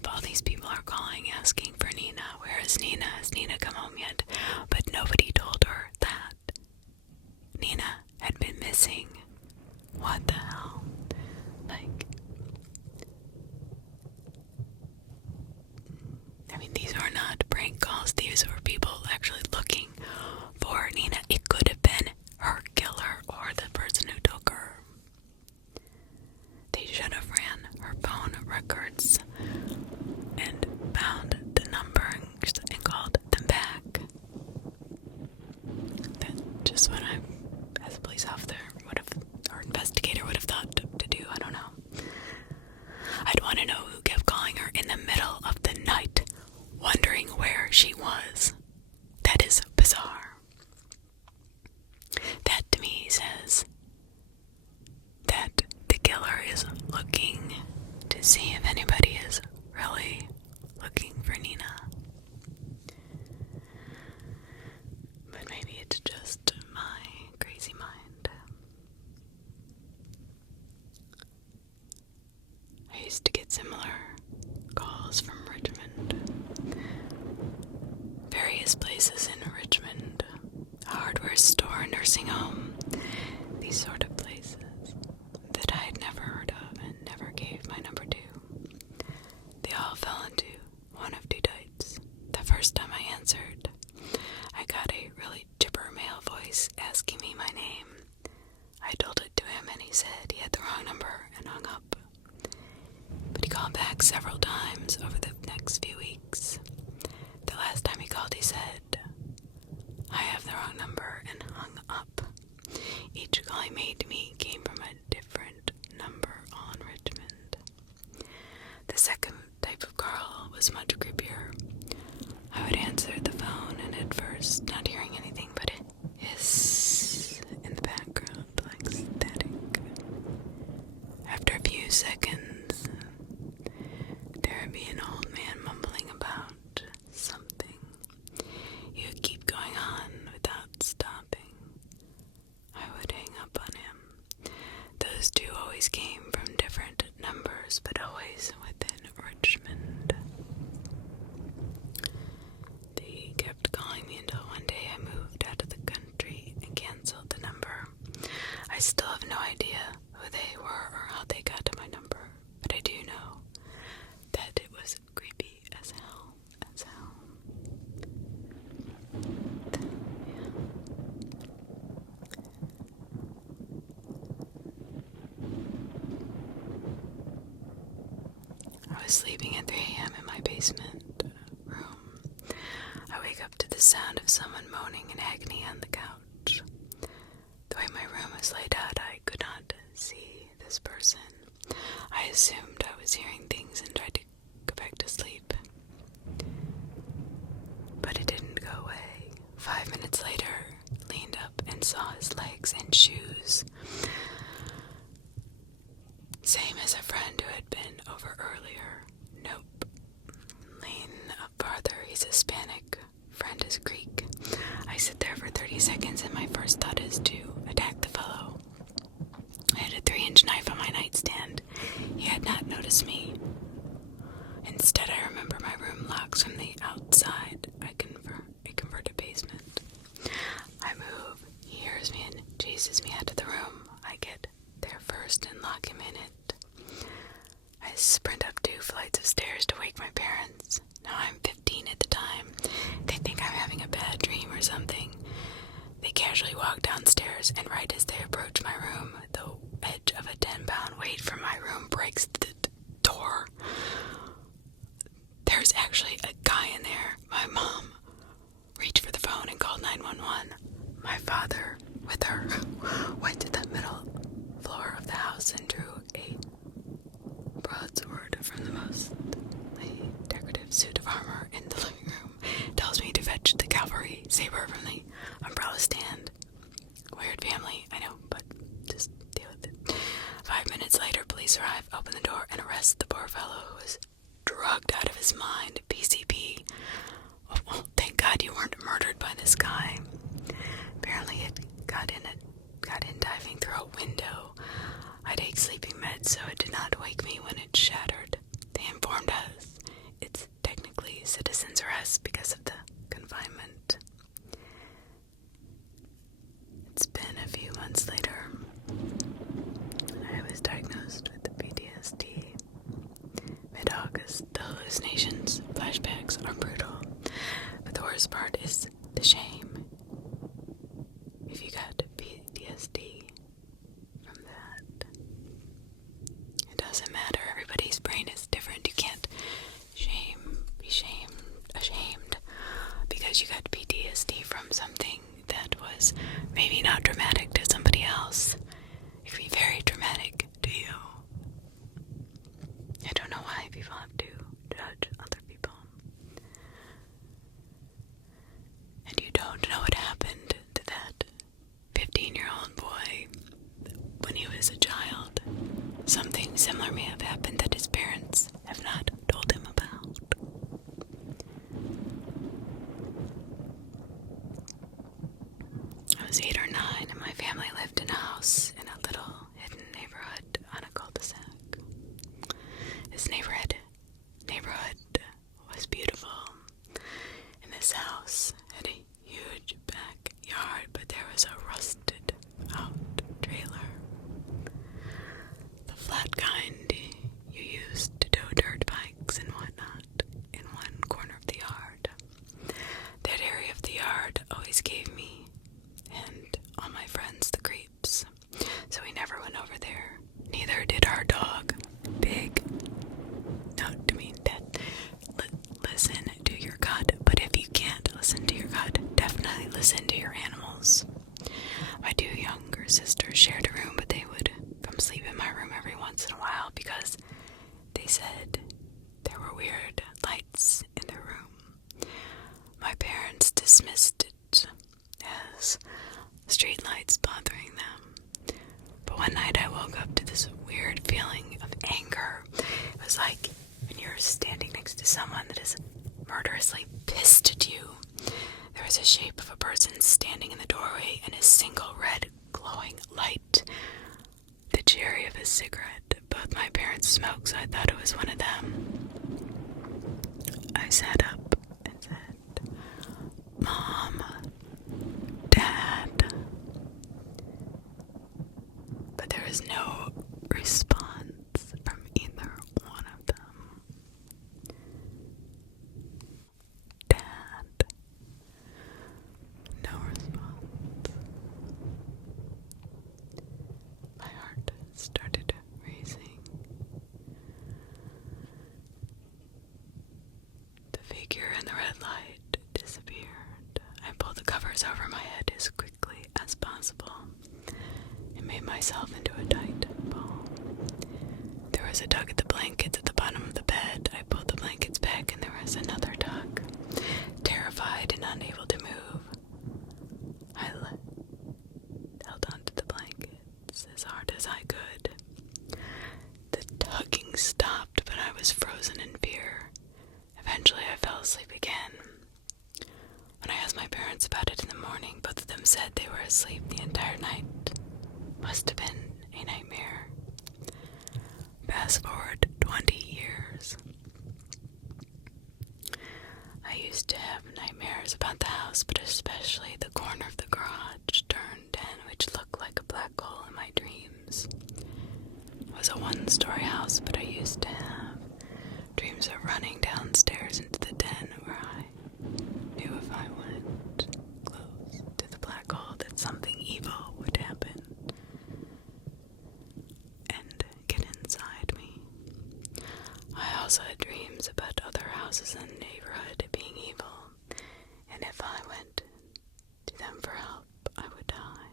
But all these people are calling asking for Nina. Where is Nina? Has Nina come home yet? But nobody told her that Nina had been missing. What the hell? These are not prank calls. These were people actually looking for Nina. It could have been her killer or the person who took her. They should have ran her phone records and found the number and called them back. That's just what I, as a police officer, or investigator, would have thought to do. I don't know. I'd want to know who kept calling her in the middle of the night, wondering where she was. That is bizarre. That to me says that the killer is looking to see if anybody is really looking for Nina. But maybe it's just my crazy mind. I used to get similar calls from Richmond. Various places in Richmond. A hardware store, a nursing home. These sort of places that I had never heard of and never gave my number to. They all fell into one of two types. The first time I answered, I got a really chipper male voice asking me my name. I told it to him and he said he had the wrong number and hung up. But he called back several times over the next few weeks. The last time he called, he said, "I have the wrong number," and hung up. Each call he made to me came from a different number on Richmond. The second type of call was much creepier. I would answer the phone, and at first, not hearing anything but a hiss in the background, like static. After a few seconds, there would be an old man mumbling about something. He would keep going on without stopping. I would hang up on him. Those two always came from different numbers, but always within Richmond. They kept calling me until one day I moved out of the country and canceled the number. I still have no idea who they were or how they got to my number, but I do know that it was creepy as hell, Yeah. I was sleeping at 3 a.m. in my basement room. I wake up to the sound of someone moaning in agony on the couch. The way my room was laid out, I could not see this person. I assumed I was hearing things and tried to go back to sleep. But it didn't go away. 5 minutes later, leaned up and saw his legs and shoes. Same as a friend who had been over earlier. Nope. Lean up farther. He's Hispanic. Friend is Greek. I sit there for 30 seconds and my first thought is to attack the fellow. I had a 3-inch knife on my nightstand. He had not noticed me. Instead, I remember my room locks from the outside. I convert a basement. I move. He hears me and chases me out of the room. I get there first and lock him in it. I sprint up 2 flights of stairs to wake my parents. Now I'm 15 at the time. They think I'm having a bad dream or something. They casually walk downstairs, and right as they approach my room, the edge of a 10-pound weight from my room breaks the door. There's actually a guy in there. My mom reached for the phone and called 911. My father, with her, went to the middle floor of the house and drew a broadsword from the most decorative suit of armor in the living room. Tells me to fetch the cavalry saber from the umbrella stand. Weird family, I know, but just deal with it. 5 minutes later, police arrive, open the door, and arrest the poor fellow who was drugged out of his mind. PCP. Oh, thank God you weren't murdered by this guy. Apparently it got in diving through a window. I take sleeping meds, so it did not wake me when it shattered. They informed us it's technically citizen's arrest because of the confinement. It's been a few months later, and I was diagnosed with PTSD. Mid-August, the hallucinations, flashbacks are brutal, but the worst part is the shame. If you got PTSD from that, it doesn't matter. Everybody's brain is different. You can't be ashamed because you got PTSD from something that was maybe not dramatic to somebody else. It could be very dramatic to you. I don't know why people have to judge other people. And you don't know what happened to that 15-year-old boy when he was a child. Something similar may have happened that his parents have not told him about. I was 8 or 9 and my family lived in a house in a little hidden neighborhood. bathroom every once in a while because they said there were weird lights in the room. My parents dismissed it as street lights bothering them. But one night I woke up to this weird feeling of anger. It was like when you're standing next to someone that is murderously pissed at you. There was a shape of a person standing in the doorway and a single red glowing light. The cherry of a cigarette. Both my parents smoked, so I thought it was one of them. I sat up and said, "Mom, Dad." But there was no response from either one of them. Dad. No response. My heart started racing. The figure in the red light disappeared. I pulled the covers over my head as quickly as possible and made myself into a tight ball. There was a tug at the blankets at the bottom of the bed. I pulled the blankets back and there was another tug. Terrified and unable to move, I held onto the blankets as hard as I could. The tugging stopped, but I was frozen in fear. Eventually, I fell asleep again. When I asked my parents about it in the morning, both of them said they were asleep the entire night. Must have been a nightmare. Fast forward 20 years. I used to have nightmares about the house, but especially the corner of the garage turned in, which looked like a black hole in my dreams. It was a one-story house, but I used to have dreams of running downstairs into the den where I knew if I went close to the black hole that something evil would happen and get inside me. I also had dreams about other houses in the neighborhood being evil, and if I went to them for help, I would die.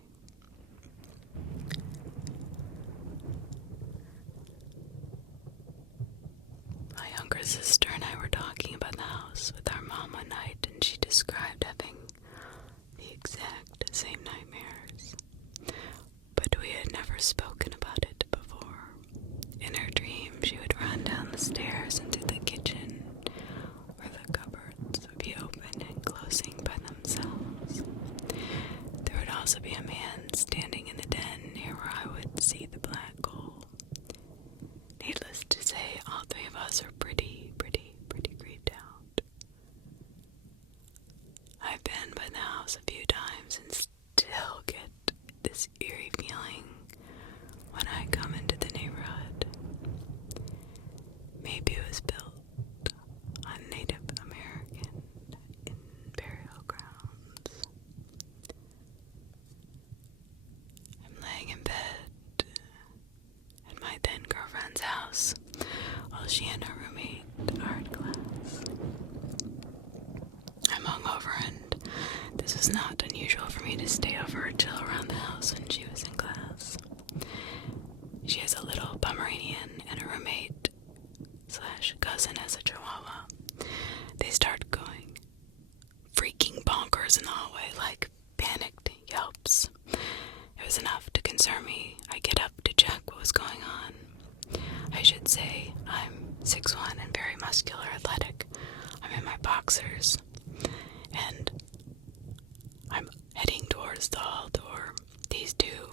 My younger sister and I were talking about the house with our mom one night, and she described having the exact same nightmares, but we had never spoken about it before. In her dream, she would run down the stairs into the kitchen, where the cupboards would be open and closing by themselves. There would also be a man standing in the den near where I would see the black hole. Needless to say, all three of us are pretty creeped out. I've been by the house a few times and still get this eerie feeling when I come into the neighborhood. Maybe it was built on Native American burial grounds. I'm laying in bed at my then girlfriend's house while she and her roommate are at class. I'm hungover, and this was not unusual for me to stay over or chill around the house when she was in class. She has a little Pomeranian and a roommate / cousin as a Chihuahua. They start going freaking bonkers in the hallway, like panicked yelps. It was enough to concern me. I get up to check what was going on. I should say I'm 6'1" and very muscular, athletic. I'm in my boxers, and I'm heading towards the hall door. These two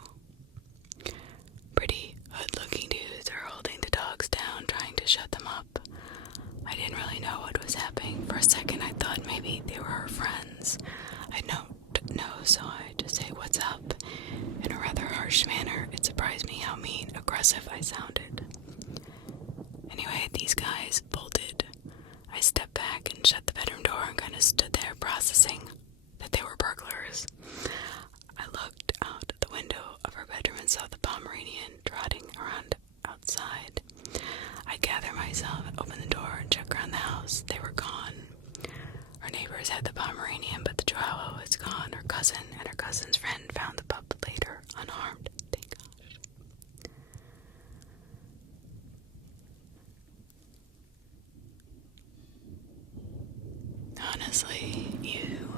pretty hood-looking dudes are holding the dogs down, trying to shut them up. I didn't really know what was happening. For a second, I thought maybe they were her friends. I don't know, so I just say, "What's up?" in a rather harsh manner. It surprised me how mean, aggressive I sounded. Anyway, these guys bolted. I stepped back and shut the bedroom door and kind of stood there processing that they were burglars. I looked out the window of her bedroom and saw the Pomeranian trotting around outside. I gathered myself and opened the door and checked around the house. They were gone. Our neighbors had the Pomeranian, but the Chihuahua was gone. Her cousin and her cousin's friend found the pup later, unharmed, thank gosh. honestly, you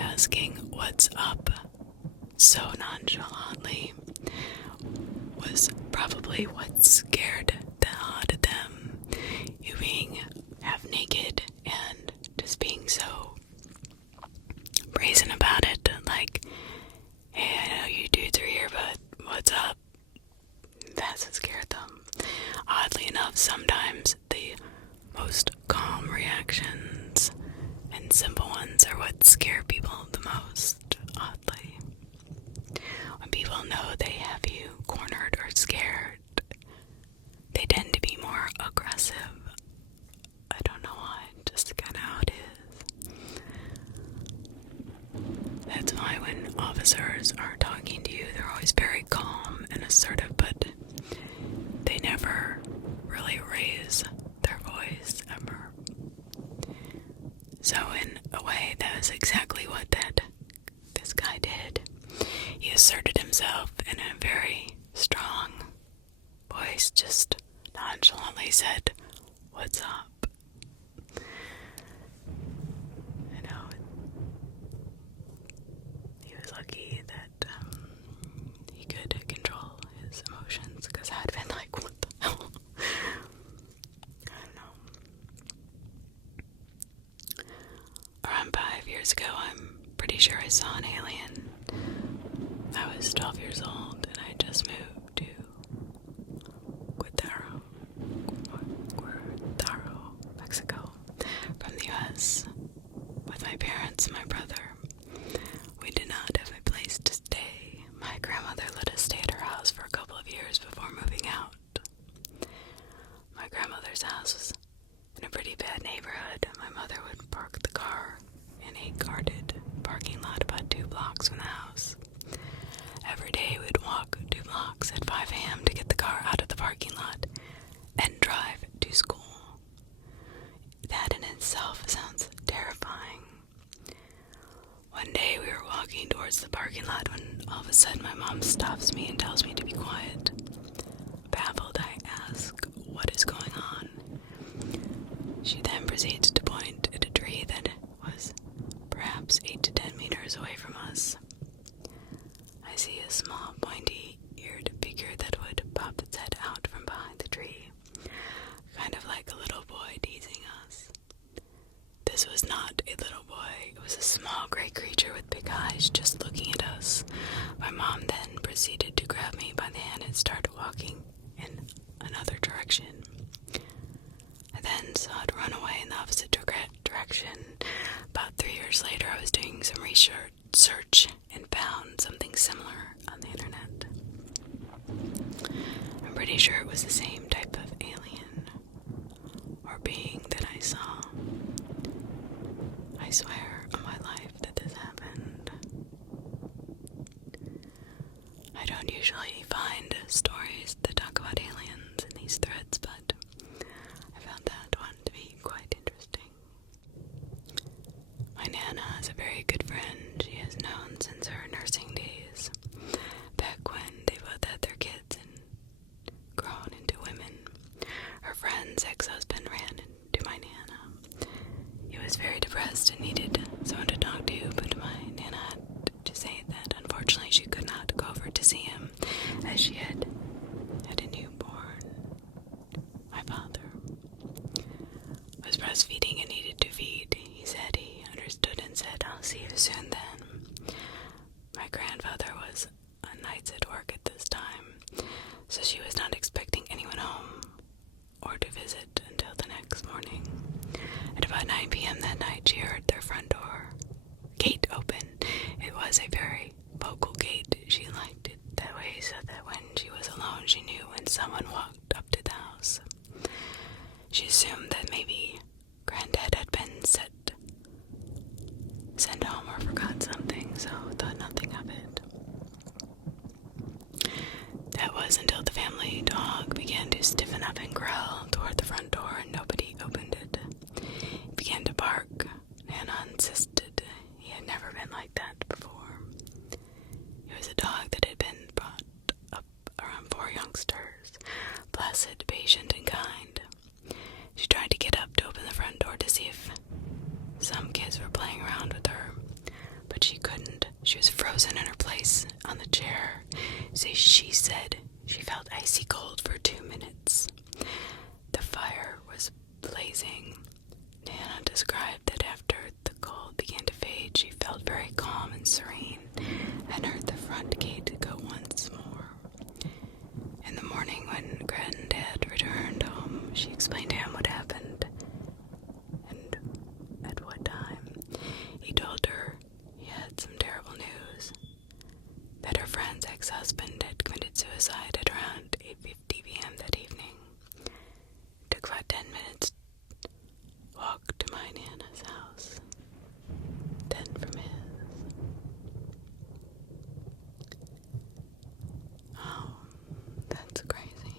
asking what's up so nonchalantly was probably what scared the hell out of them. You being half naked and just being so brazen about it, like, hey, I know you dudes are here, but what's up? That's what scared them. Oddly enough, sometimes the most calm reactions and simple ones are what scare people the most, oddly. When people know they have you cornered or scared, they tend to be more aggressive. I don't know why, just kind of how it is. That's why when officers are talking to you, they're always very calm and assertive, but they never really raise their voice ever. So in a way, that was exactly what this guy did. He asserted himself in a very strong voice, just nonchalantly said, "What's up?" You know, he was lucky that he could control his emotions, because I'd been like, what the hell? I don't know. Around 5 years ago, I'm pretty sure I saw an alien. I was 12 years old and I just moved to Querétaro, Mexico, from the US with my parents and my brother. We did not have a place to stay. My grandmother let us stay at her house for a couple of years before moving out. My grandmother's house was in a pretty bad neighborhood. My mother would park the car in a guarded parking lot about 2 blocks from the house. Every day we'd walk 2 blocks at 5 a.m. to get the car out of the parking lot and drive to school. That in itself sounds terrifying. One day we were walking towards the parking lot when all of a sudden my mom stops me and tells me to be quiet. Baffled, I ask, "What is going on?" She then proceeds to point at a tree that was perhaps 8 to 10 meters away from us. I see a small, pointy-eared figure that would pop its head out from behind the tree, kind of like a little boy teasing us. This was not a little boy. It was a small gray creature with big eyes just looking at us. My mom then proceeded to grab me by the hand and start walking in another direction. I then saw it run away in the opposite direction. About 3 years later, I was doing some research and found something similar on the internet. I'm pretty sure it was the same type of alien or being that I saw. I swear on my life that this happened. I don't usually find stories that talk about aliens in these threads, but I found that one to be quite interesting. My Nana is a very good friend she has known since her nursing days, back when they both had their kids and grown into women. Her friend's ex-husband ran into my Nana. He was very depressed and needed someone to talk to, but my Nana had to say that unfortunately she could not go over to see him, as she had a newborn. My father was breastfeeding and needed to feed. He said he understood and said, "I'll see you soon then." My grandfather was on nights at work at this time, so she was not expecting anyone home or to visit until the next morning. At about 9 p.m. that night, she heard their front door gate open. It was a very vocal gate. She liked it that way so that when she was alone, she knew when someone walked up to the house. She assumed that maybe Granddad had been sent home or forgot something, so thought nothing of it. That was until the family dog began to stiffen up and growl toward the front door and nobody opened it. He began to bark. Nana insisted he had never been like that before. He was a dog that had been brought up around 4 youngsters, placid, patient, and kind. She tried to get up to open the front door to see if some kids were playing around with her, but she couldn't. She was frozen in her place on the chair. So she said she felt icy cold for 2 minutes. The fire was blazing. Nana described that after the cold began to fade, she felt very calm and serene and heard the front gate go once more. In the morning, when Granddad returned home, she explained to him what happened and at what time. He told her he had some terrible news, that her friend's ex-husband had committed suicide at around 8:50 p.m. that evening. It took about 10 minutes walk to my Nana's house, then from his. Oh, that's crazy.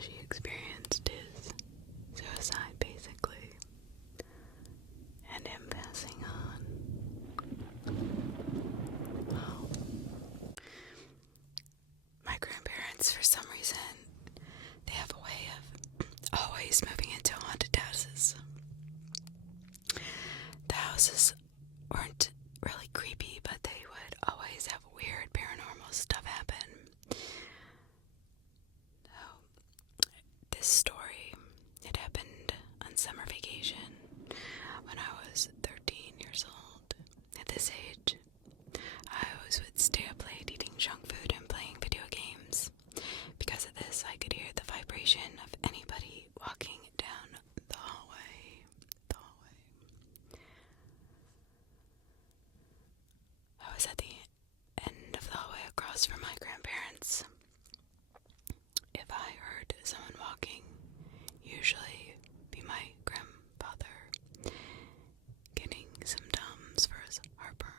She experienced his suicide, basically, and him passing on. Oh. My grandparents, for some reason, they have a way of always moving into haunted houses. The houses weren't really creepy, but they would always have weird paranormal stuff happen. So, this story, it happened on summer vacation when I was 13 years old. At this age, I always would stay up late eating junk food and playing video games. Because of this, I could hear the vibration of anybody walking down the hallway. I was at the end of the hallway across from my grandparents. If I heard someone walking, usually be my grandfather getting some Tums for his heartburn.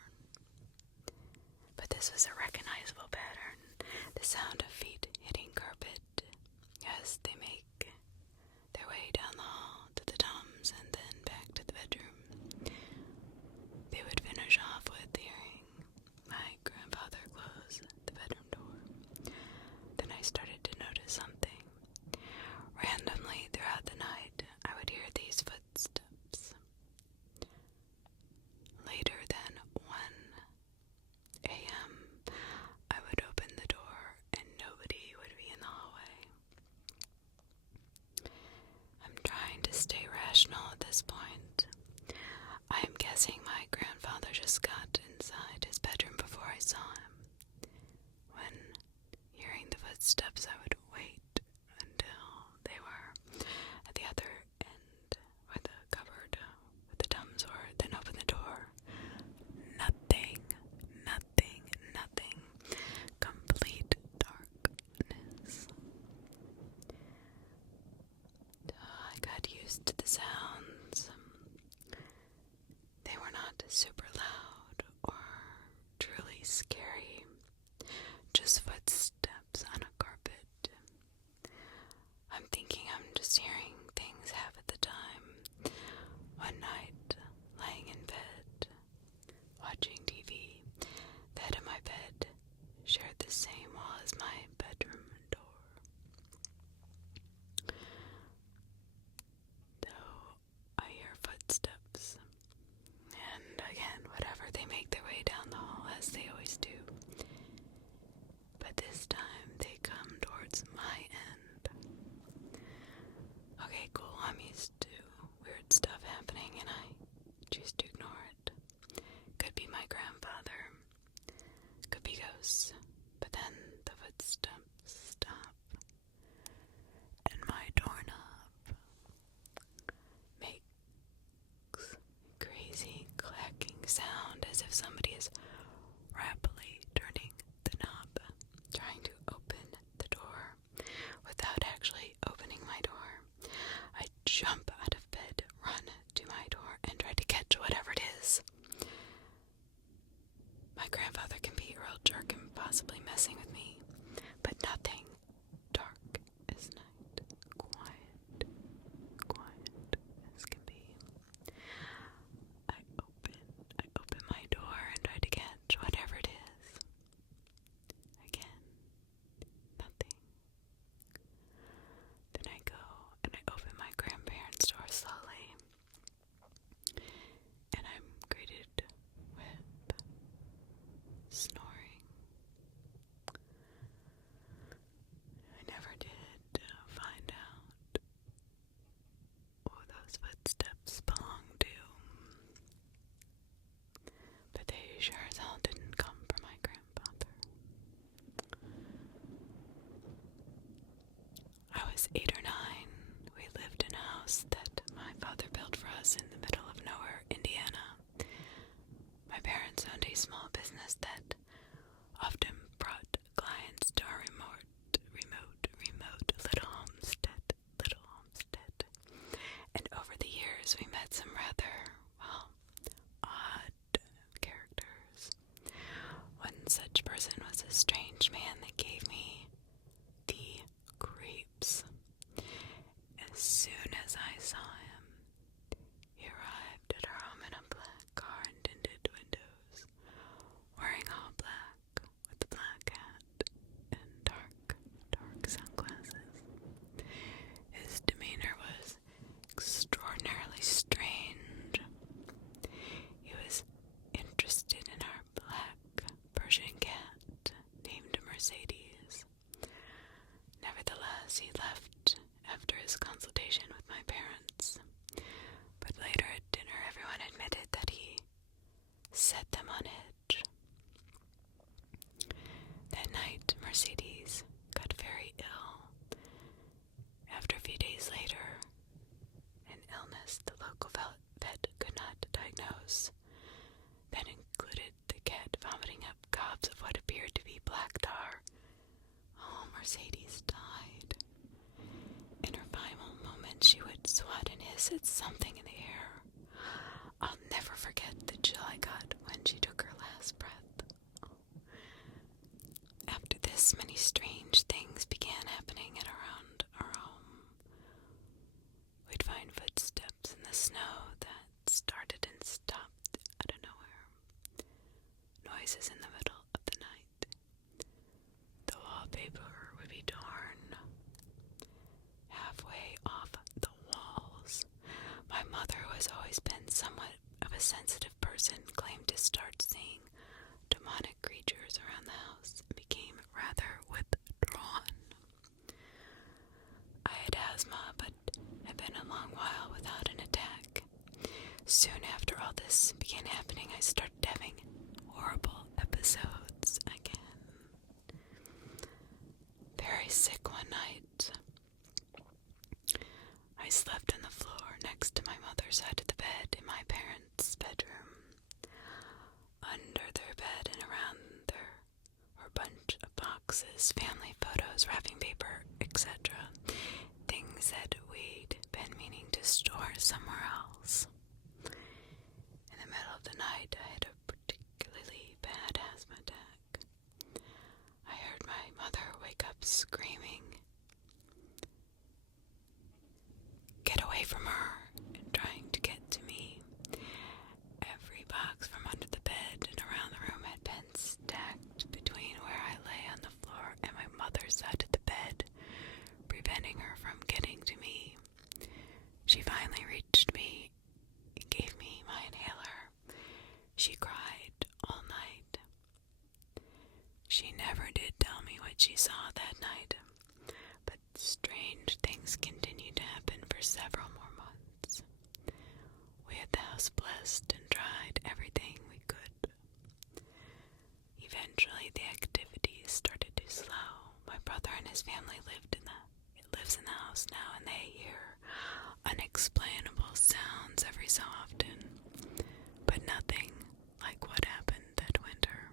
But this was a recognizable pattern, the sound of feet hitting carpet as they make their way down the hall to the Tums and then back to the bedroom. They would finish off with hearing my grandfather close the bedroom door. Then I started to notice something. Randomly throughout the night, I would hear these footsteps. Later than 1 a.m., I would open the was 8 or 9, we lived in a house that my father built for us in the middle of nowhere, Indiana. My parents owned a small business that often brought clients to our remote little homestead. And over the years, we met some rather, odd characters. One such person was a strange man that gave me the creeps. As soon as I saw him, he arrived at our home in a black car and tinted windows, wearing all black with a black hat and dark sunglasses. His demeanor was extraordinarily strange. He was interested in our black Persian cat named Mercedes. Nevertheless, he left after his consultation with my parents. But later at dinner, everyone admitted that he set them on edge. That night, Mercedes got very ill. After a few days later, an illness the local vet could not diagnose. That included the cat vomiting up gobs of what appeared to be black tar. Oh, Mercedes died. In her final moments, she would swat and hiss at something in the air. I'll never forget the chill I got when she took her last breath. After this, many strange things began happening around our home. We'd find footsteps in the snow that started and stopped out of nowhere. Noises in the middle of the night. The wallpaper would be torn halfway off the walls. My mother, who has always been somewhat of a sensitive person, claimed to start seeing demonic creatures around the house and became rather withdrawn. I had asthma, but had been a long while without an attack. Soon after all this began happening, I started having horrible episodes again. Very sick one night. I slept on the floor next to my mother's side of the bed in my parents' bedroom. Under their bed and around there were a bunch of boxes, family photos, wrapping paper, etc. Things that we'd been meaning to store somewhere else. In the middle of the night, I had a particularly bad asthma attack. I heard my mother wake up screaming, "Get away from her," and trying to get to me. Every box from under the bed and around the room had been stacked between where I lay on the floor and my mother's side of the bed, preventing her from getting to me. She finally reached me and gave me my inhaler. She cried all night. She never did tell me what she saw that night, but strange things continued to happen for several more months. We had the house blessed and tried everything we could. Eventually, the activities started to slow. My brother and his family lives in the house now, and they hear unexplainable sounds every so often, but nothing like what happened that winter.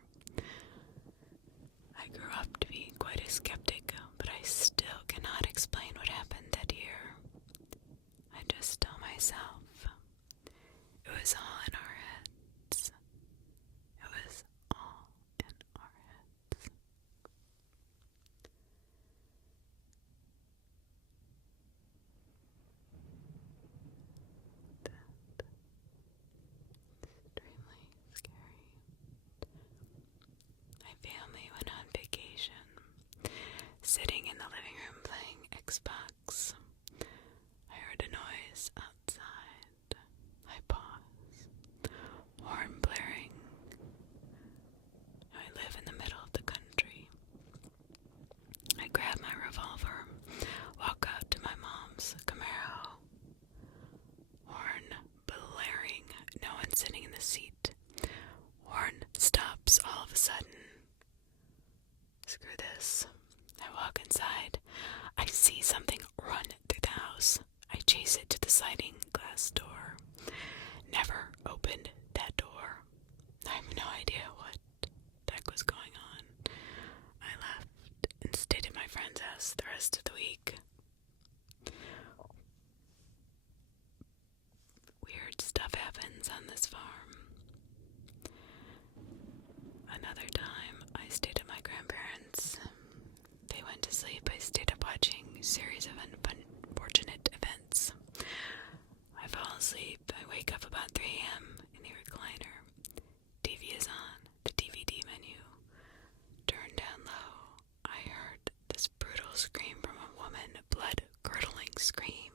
I grew up to be quite a skeptic, but I still cannot explain what happened that year. I just tell myself it was all in our heads. It was all in our heads. Extremely scary. My family went on vacation, sitting in the living room playing Xbox. I heard a noise outside. I paused. Horn blaring. I live in the middle of the country. I grab my revolver, walk out to my mom's Camaro. Horn blaring. No one sitting in the seat. Horn stops all of a sudden. Screw this. I walk inside. I see something run through the house. I chase it to the sliding glass door. Never opened that door. I have no idea what the heck was going on. I left and stayed at my friend's house the rest of the week. Weird stuff happens on this farm. Another time, I stayed at my grandparents'. They went to sleep. I stayed up watching a series of unfortunate events. I fall asleep. I wake up about 3 a.m. in the recliner. TV is on. The DVD menu. Turned down low. I heard this brutal scream from a woman. Blood-curdling scream.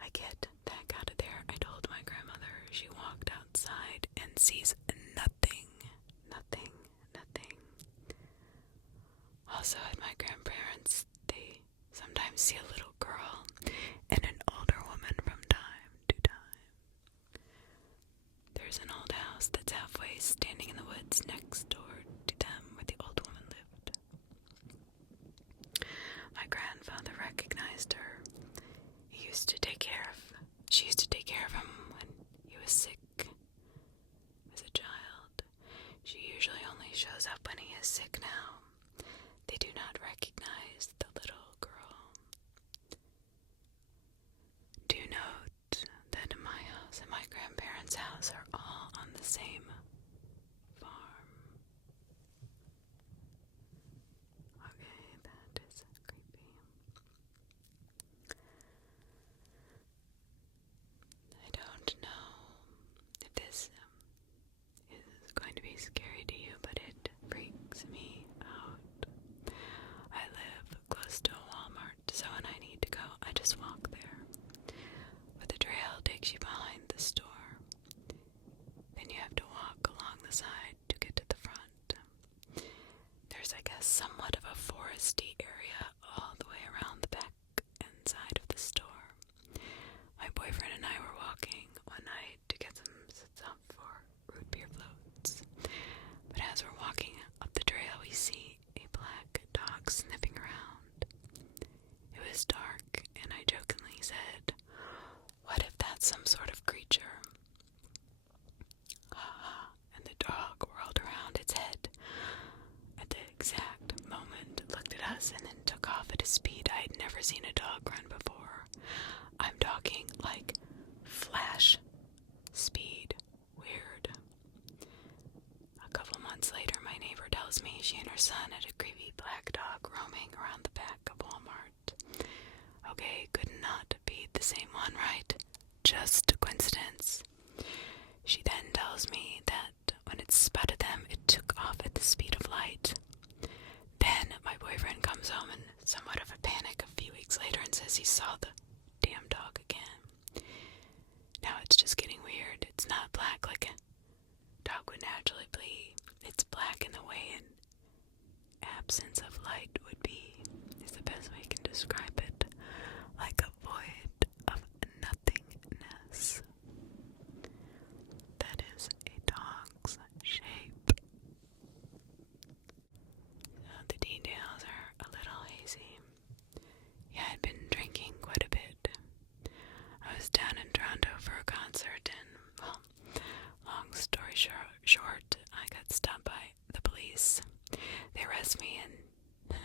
I get the heck out of there. I told my grandmother. She walked outside and sees nothing. Nothing. Also at my grandparents', they sometimes see a little girl and an older woman from time to time. There's an old house that's halfway standing in the woods next door to them where the old woman lived. My grandfather recognized her. She used to take care of him when he was sick as a child. She usually only shows up when he is sick now. They do not recognize the little girl. Do note that my house and my grandparents' house are all on the same farm. Okay, that is creepy. I don't know if this is going to be scary to you, but it freaks me out. I live close to a Walmart, so when I need to go, I just walk there. But the trail takes you behind the store. Then you have to walk along the side to get to the front. There's, I guess, somewhat of a foresty area all the way around the back and side of the store. My boyfriend and I were walking one night to get some stuff for root beer floats. But as we're walking up the trail, we see a black dog sniffing around. It was dark, and I jokingly said, "What if that's some sort of creature?" And the dog whirled around its head at the exact moment, looked at us, and then took off at a speed I had never seen a dog run before. I'm talking like flash speed. Weird. A couple months later, my neighbor tells me she and her son had a creepy black dog roaming around the back of Walmart. Okay, could not be the same one, right? Just a coincidence. She then tells me that when it spotted them, it took off at the speed of light. Then my boyfriend comes home in somewhat of a panic a few weeks later and says he saw the damn dog again. Now it's just getting weird. It's not black like a dog would naturally be. It's black in the way an absence of light would be, is the best way I can describe it. Like a void of nothingness. That is a dog's shape. The details are a little hazy. Yeah, I'd been drinking quite a bit. I was down in Toronto for a concert, and, well, long story short, I got stopped by the police. They arrest me and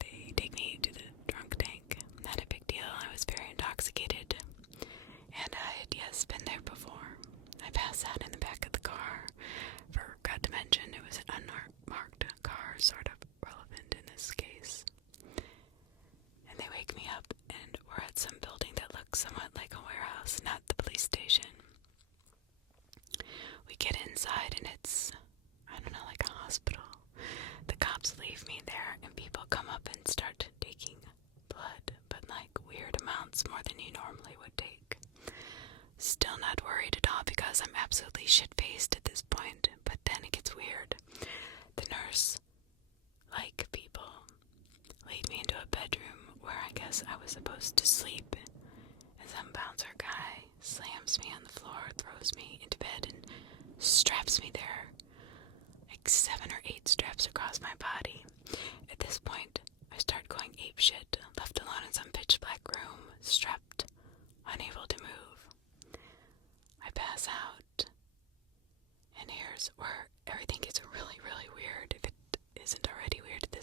they take me to the drunk tank. Not a big deal. I was very intoxicated, and I had, yes, been there before. I passed out in the back of the car. Forgot to mention it was an unmarked car, sort of relevant in this case. And they wake me up, and we're at some building that looks somewhat like a warehouse, not the police station. We get inside, and it's, I don't know, like a hospital. The cops leave me there, and people come up and start taking blood, but like weird amounts, more than you normally would take. Still not worried at all because I'm absolutely shit-faced at this point, but then it gets weird. The nurse, like people, laid me into a bedroom where I guess I was supposed to sleep, and some bouncer guy slams me on the floor, throws me into bed, and straps me there. Like 7 or 8 straps across my body. At this point,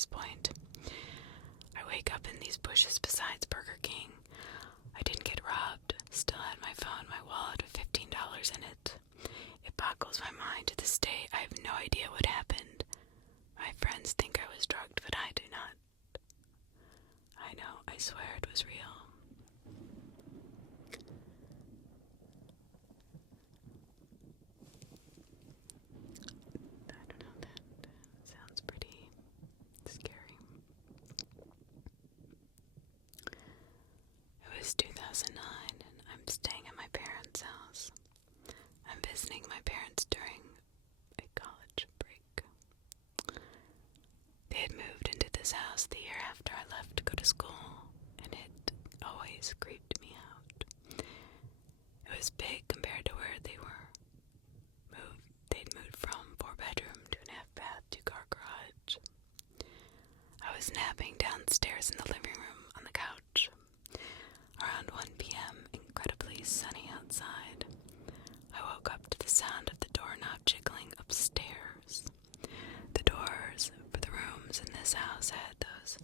this point. I wake up in these bushes besides Burger King. I didn't get robbed. Still had my phone, my wallet with $15 in it. It boggles my mind to this day. I have no idea what happened. My friends think I was drugged, but I do not. I know, I swear it was real. I don't know, that sounds pretty scary. It was 2009 and I'm staying at my parents' house. I'm visiting my parents during a college break. They had moved into this house the year after I left to go to school, and it always creeped me out. It was big compared to where they were moved. They'd moved from 4-bedroom to a half-bath, 2-car garage. I was napping downstairs in the living room on the couch. Around 1 p.m., incredibly sunny outside, I woke up to the sound of the doorknob jiggling upstairs. The doors for the rooms in this house had those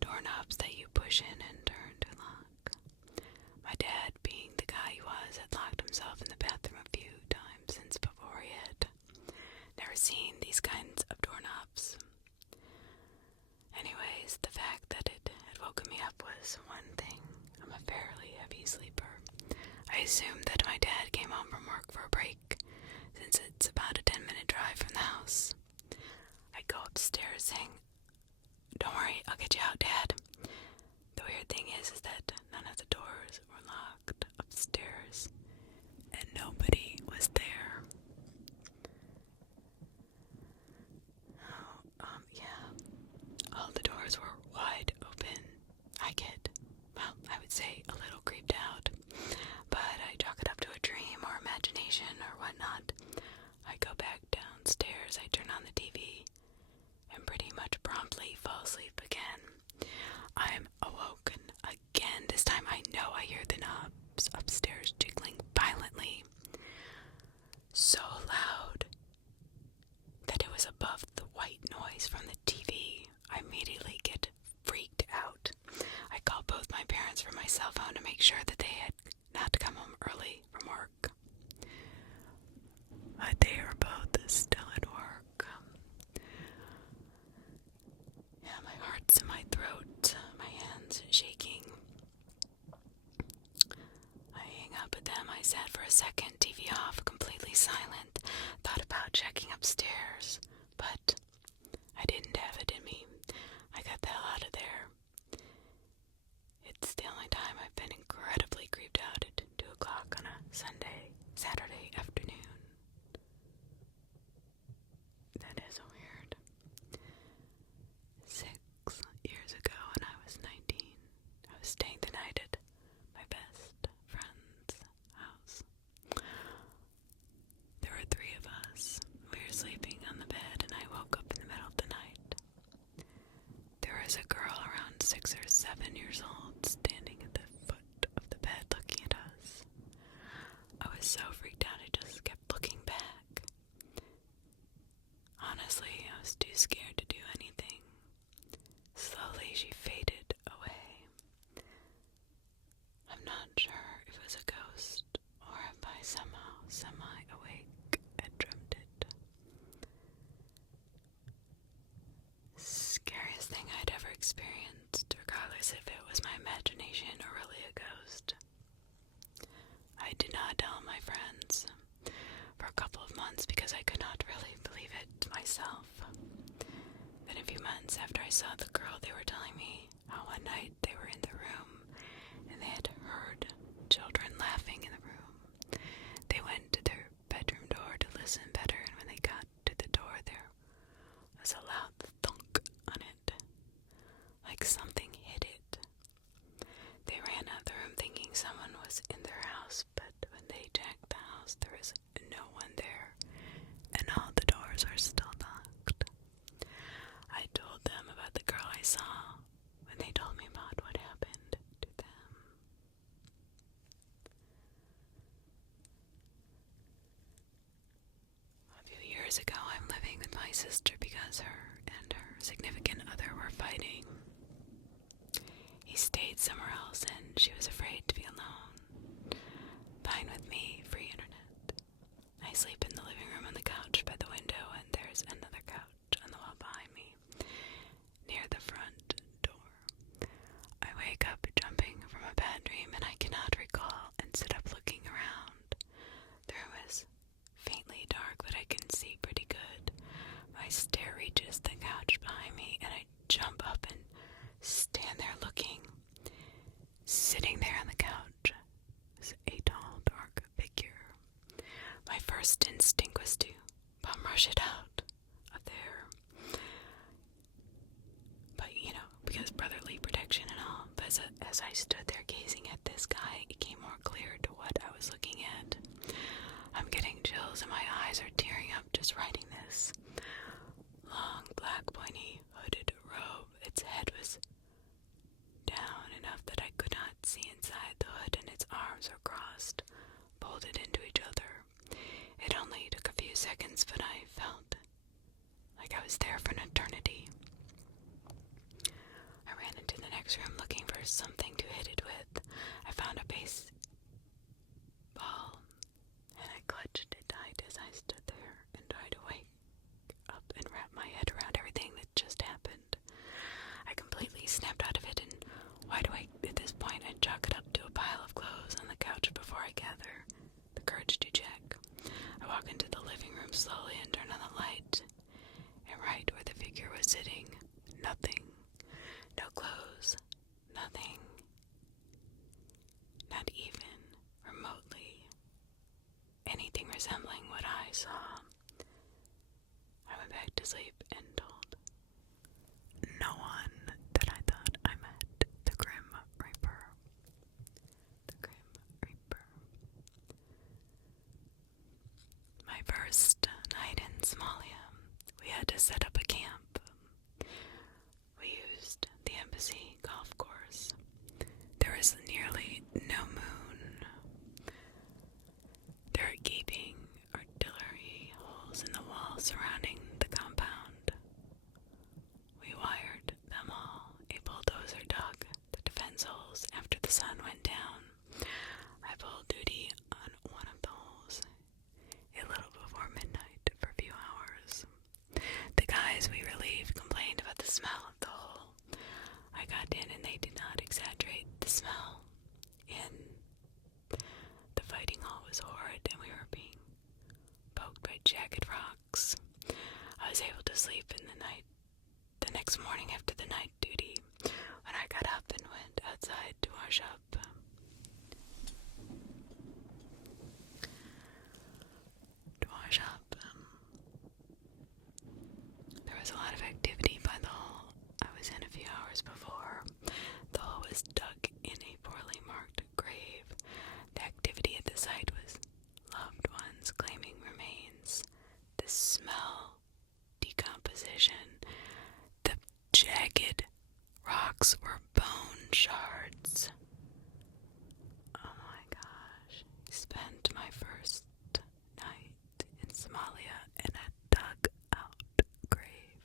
doorknobs that you push in and turn to lock. My dad, being the guy he was, had locked himself in the bathroom a few times since before he had never seen these kinds of doorknobs. Anyways, the fact that it had woken me up was one thing. I'm a fairly heavy sleeper. I assumed that my dad came home from work for a break, since it's about a 10-minute drive from the house. I go upstairs saying, "Don't worry, I'll get you out, Dad." The weird thing is that none of the doors were locked upstairs, and nobody was there. Yeah. All the doors were wide open. I would say a little creeped out, but I chalk it up to a dream or imagination or whatnot. I go back downstairs, I turn on the TV, and pretty much promptly fall asleep again. I'm awoken again. This time I know I hear the knobs upstairs jiggling violently, so loud that it was above the white noise from the TV. I immediately get freaked out. I call both my parents from my cell phone to make sure that they had not come home early from work. But they are both still at work. Yeah, my heart's in my throat, my hands shaking. I hang up with them. I sat for a second, TV off, completely silent. Thought about checking upstairs, but I didn't have it in me. I got the hell out of there. It's the only time I've been incredibly creeped out at 2 o'clock on a Saturday afternoon. That is weird. 6 years ago when I was 19, I was staying the night at my best friend's house. There were 3 of us. We were sleeping on the bed and I woke up in the middle of the night. There was a girl around 6 or 7 years old standing at the foot of the bed looking at us. I was so freaked out I just kept looking back. Honestly, I was too scared to do anything. Slowly she faded away. I'm not sure if it was a ghost or if I somehow, semi-awake, had dreamt it. Scariest thing I'd ever experienced, regardless if it was my imagination or really a ghost. I did not tell my friends for a couple of months because I could not really believe it myself. Then a few months after I saw the girl, they were telling me how one night they were in the room and they had heard children laughing in the room. They went to their bedroom door to listen better, and when they got to the door, there was a loud thunk on it, like something hit it. They ran out of the room thinking someone was in their house, but when they checked the house, there was no one there, and all the doors were still locked. I told them about the girl I saw when they told me about what happened to them. A few years ago, I'm living with my sister because her and her significant other were as I stood there gazing at this guy, it came more clear to what I was looking at. I'm getting chills and my eyes are tearing up just writing this. Long, black, pointy, hooded robe. Its head was down enough that I could not see inside the hood, and its arms were crossed, folded into each other. It only took a few seconds, but I felt like I was there for an eternity. I ran into the next room looking for something to hit it with. I found a baseball, and I clutched it tight as I stood there and tried to wake up and wrap my head around everything that just happened. I completely snapped out of it, and wide awake at this point, I chalk it up to a pile of clothes on the couch before I gather the courage to check. I walk into the living room slowly and turn on the light, and right where the figure was sitting, nothing. No clothes, nothing, not even remotely anything resembling what I saw. I went back to sleep and told no one that I thought I met the Grim Reaper. The Grim Reaper. My first night in Somalia, we had to set up a camp. We used the embassy golf course. There was nearly no moon. There are gaping artillery holes in the wall surrounding the compound. We wired them all. A bulldozer dug the defense holes after the sun went down. I pulled duty on one of the holes a little before midnight for a few hours. The guys we relieved complained about the smell of the hole. I got in and they did not exaggerate the smell. The fighting hall was horrid and we were being poked by jagged rocks. I was able to sleep in the next morning after the night duty when I got up and went outside to wash up. There was a lot of activity by the hole I was in a few hours before. The hole was dug in a poorly marked grave. The activity at the site was loved ones claiming remains. The smell, decomposition, the jagged rocks were bone shards. Oh my gosh. I spent my first night in Somalia in a dug-out grave.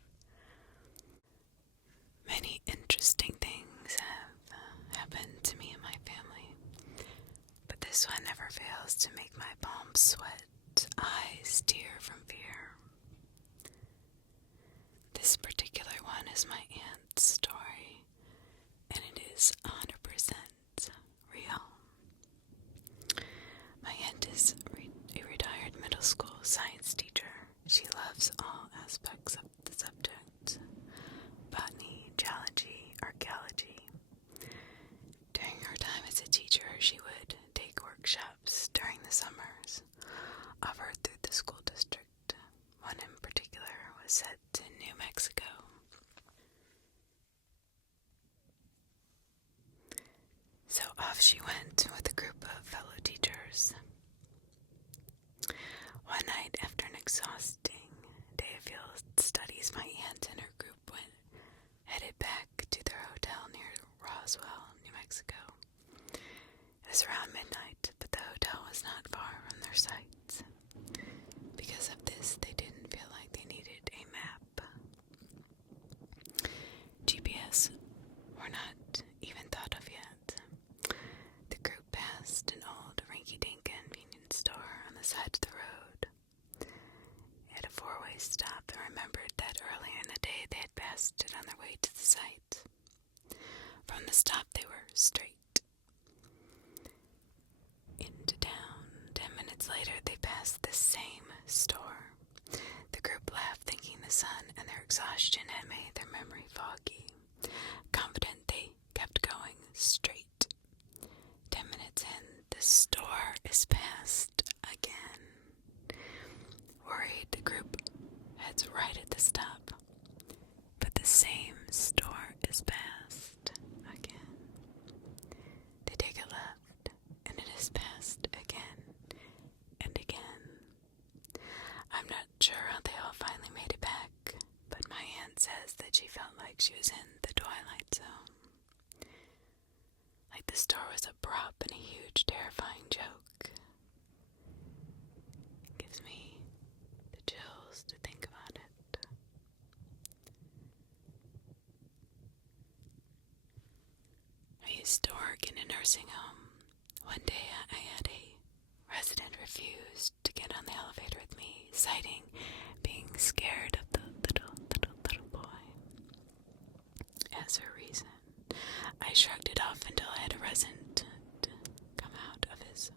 Many interesting things have happened to me and my family, but this one never fails to make my palms sweat, eyes tear from fear. This particular one is my aunt's story, and it is 100% real. My aunt is a retired middle school science teacher. She loves all aspects of the subject: botany, geology, archaeology. During her time as a teacher, she would take workshops during the summers, offered through the school district. One in particular was set in New Mexico. So off she went with a group of fellow teachers. One night, after an exhausting day of field studies, my aunt and her group headed back to their hotel near Roswell, New Mexico. It was around midnight, but the hotel was not far from their sites. Because of this, they didn't feel like they needed a map. GPS were not even thought of yet. The group passed an old rinky-dink convenience store on the side of the road. At a four-way stop, they remembered that earlier in the day they had passed it on their way to the site. From the stop, they were straight into town. 10 minutes later, they passed the same store. The group laughed, thinking the sun and their exhaustion had made their memory foggy. Confident, they kept going straight. 10 minutes in, the store is passed again. Worried, the group heads right at the stop, but the same store is passed again. says that she felt like she was in the Twilight Zone. Like the store was a prop and a huge, terrifying joke. Gives me the chills to think about it. I used to work in a nursing home. One day I had a resident refuse to get on the elevator with me, citing being scared of the little boy as her reason. I shrugged it off until I had a resident come out of his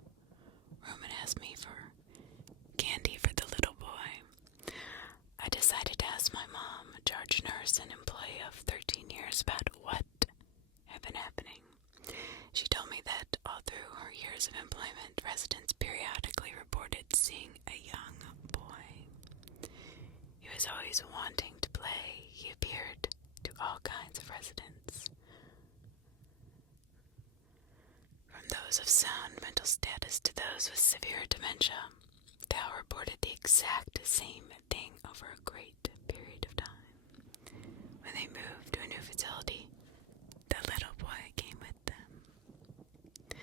room and ask me for candy for the little boy. I decided to ask my mom, a charge nurse and employee of 13 years, about what had been happening. She told me that all through her years of employment, residents periodically reported seeing a young boy. He was always wanting to play. He appeared to all kinds of residents, from those of sound mental status to those with severe dementia. They all reported the exact same thing over a great period of time. When they moved to a new facility, the little boy came with them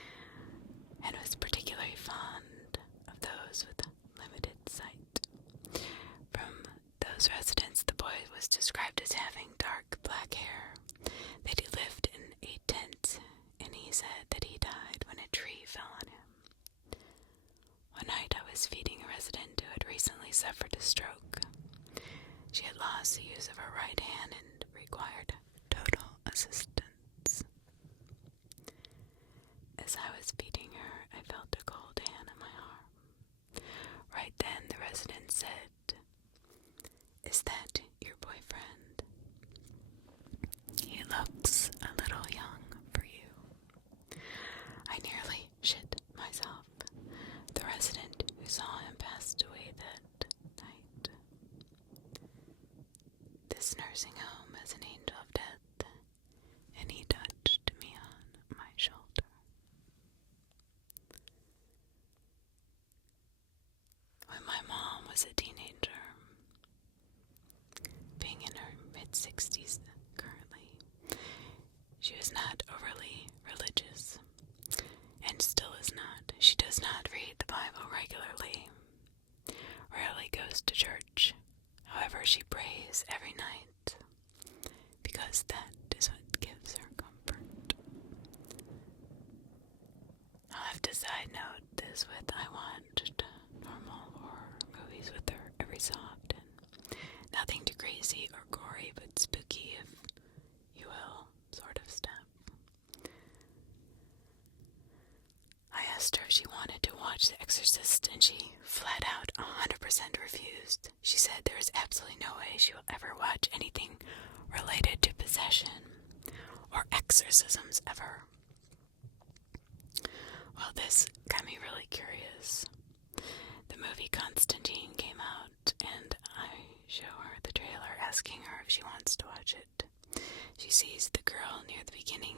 and was particularly fond of those with limited sight. From those residents, the boy was described as having dark black hair, that he lived in a tent, and he said that he died when a tree fell on him. One night I was feeding a resident who had recently suffered a stroke. She had lost the use of her right hand and required total assistance. As I was feeding her, I felt a cold hand on my arm. Right then the resident said, "Is that your boyfriend? He looks a little young for you." I nearly shit myself. The resident who saw him passed away that night. This nursing home has an angel of death, and he touched me on my shoulder. When my mom was a teenager, being in her mid-60s currently, she was not overly religious, and still is not. She does not read the Bible regularly, rarely goes to church. However, she prays every night, because that is what gives her comfort. I'll have to side note this with I watched normal horror movies with her every so often. Nothing too crazy or gory, but spooky, if you will, sort of stuff. I asked her if she wanted to watch The Exorcist, and she flat out 100% refused. She said there is absolutely no way she will ever watch anything related to possession or exorcisms ever. Well, this got me really curious. The movie Constantine came out, and I show her the trailer, asking her if she wants to watch it. She sees the girl near the beginning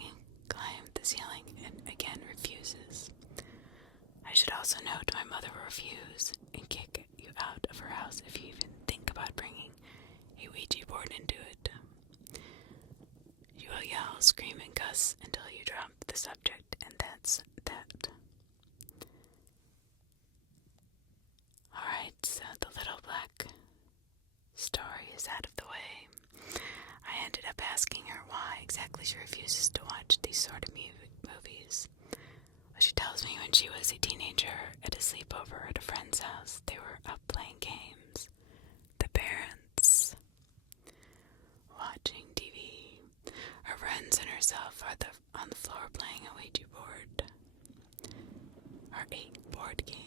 climb the ceiling and again refuses. I should also note my mother will refuse and kick you out of her house if you even think about bringing a Ouija board into it. You will yell, scream, and cuss until you drop the subject, and that's that. Alright, so the little black story is out of the way. I ended up asking her why exactly she refuses to watch these sort of movies. Well, she tells me when she was a teenager at a sleepover at a friend's house, they were up playing games. The parents watching TV. Her friends and herself are on the floor playing a Ouija board. Or a board game,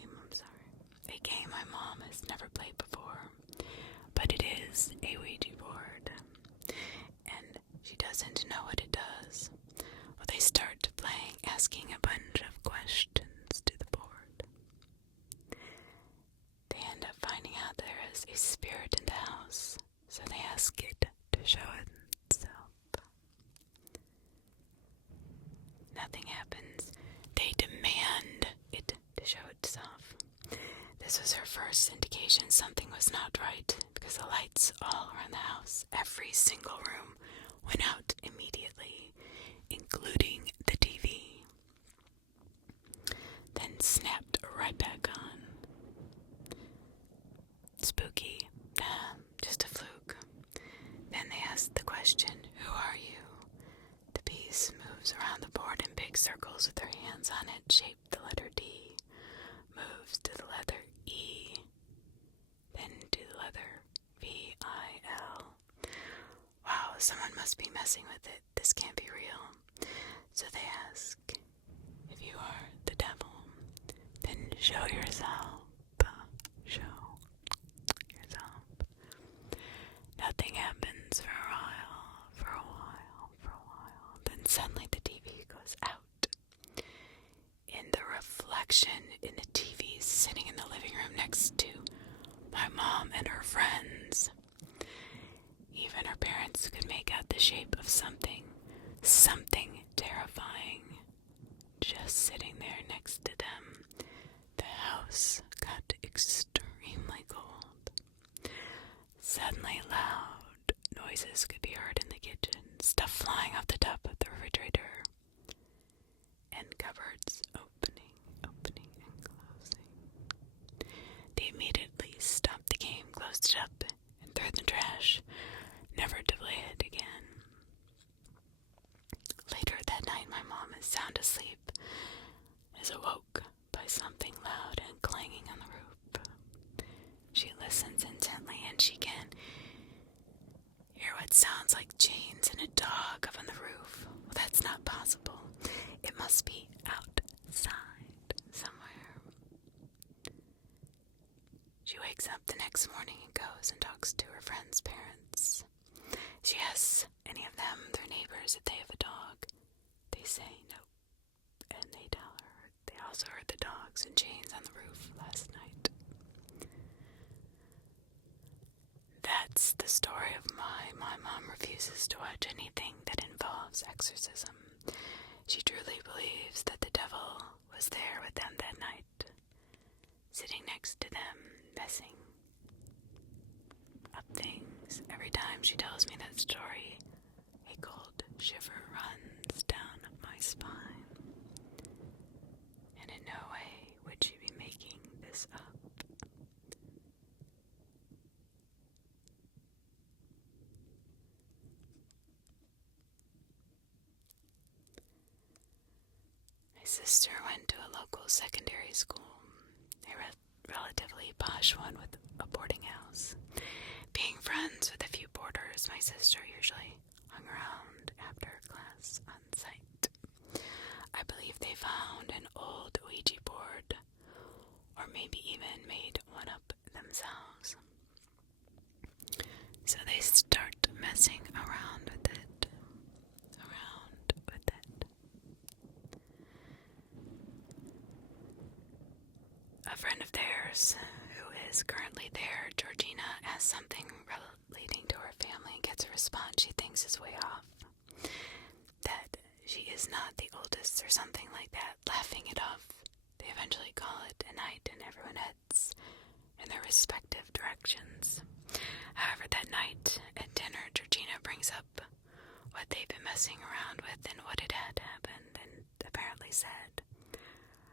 a game my mom has never played before. But it is a Ouija board. And she doesn't know what it does. Well, they start playing, asking a bunch of questions to the board. They end up finding out there is a spirit in the house, so they ask it to show itself. Nothing happens. They demand it to show itself. This was her first indication something was not right, because the lights all around the house, every single room, went out immediately, including the TV. Then snapped right back on. Spooky. Nah, just a fluke. Then they asked the question, "Who are you?" The piece moves around the board in big circles with their hands on it, shaped the letter D, moves to the letter E, then to the letter V-I-L. Wow, someone must be messing with it. This can't be real. So they ask, "If you are the devil, then show yourself. Show yourself." Nothing happens for a while. Then suddenly the TV goes out. In the reflection in the TV sitting in the living room next to my mom and her friends. Even her parents could make out the shape of something terrifying, just sitting there next to them. The house got extremely cold. Suddenly loud noises could be heard in the kitchen, stuff flying off the top of the refrigerator, and cupboards opening and closing. They immediately stopped the game, closed it up, and threw it in the trash, never to play it again. Later that night, my mom is sound asleep, is awoke by something loud and clanging on the roof. She listens intently, and she can hear what sounds like chains and a dog up on the roof. Well, that's not possible. It must be outside somewhere. She wakes up the next morning and goes and talks to her friend's parents. She asks any of them, their neighbors, if they have a dog. They say no, and they tell her they also heard the dogs and chains on the roof last night. That's the story of why my mom refuses to watch anything that involves exorcism. She truly believes that the devil was there with them that night, sitting next to them, messing up things. Every time she tells me that story, a cold shiver runs down my spine. And in no way would she be making this up. My sister went to a local secondary school, a relatively posh one with a boarding house. Being friends with a few boarders, my sister usually hung around after class on site. I believe they found an old Ouija board, or maybe even made one up themselves. So they start messing around with it. A friend of theirs, who is currently there, Georgina, asks something relating to her family and gets a response she thinks is way off. That she is not the oldest or something like that, laughing it off. They eventually call it a night and everyone heads in their respective directions. However, that night at dinner, Georgina brings up what they've been messing around with and what had happened, and apparently said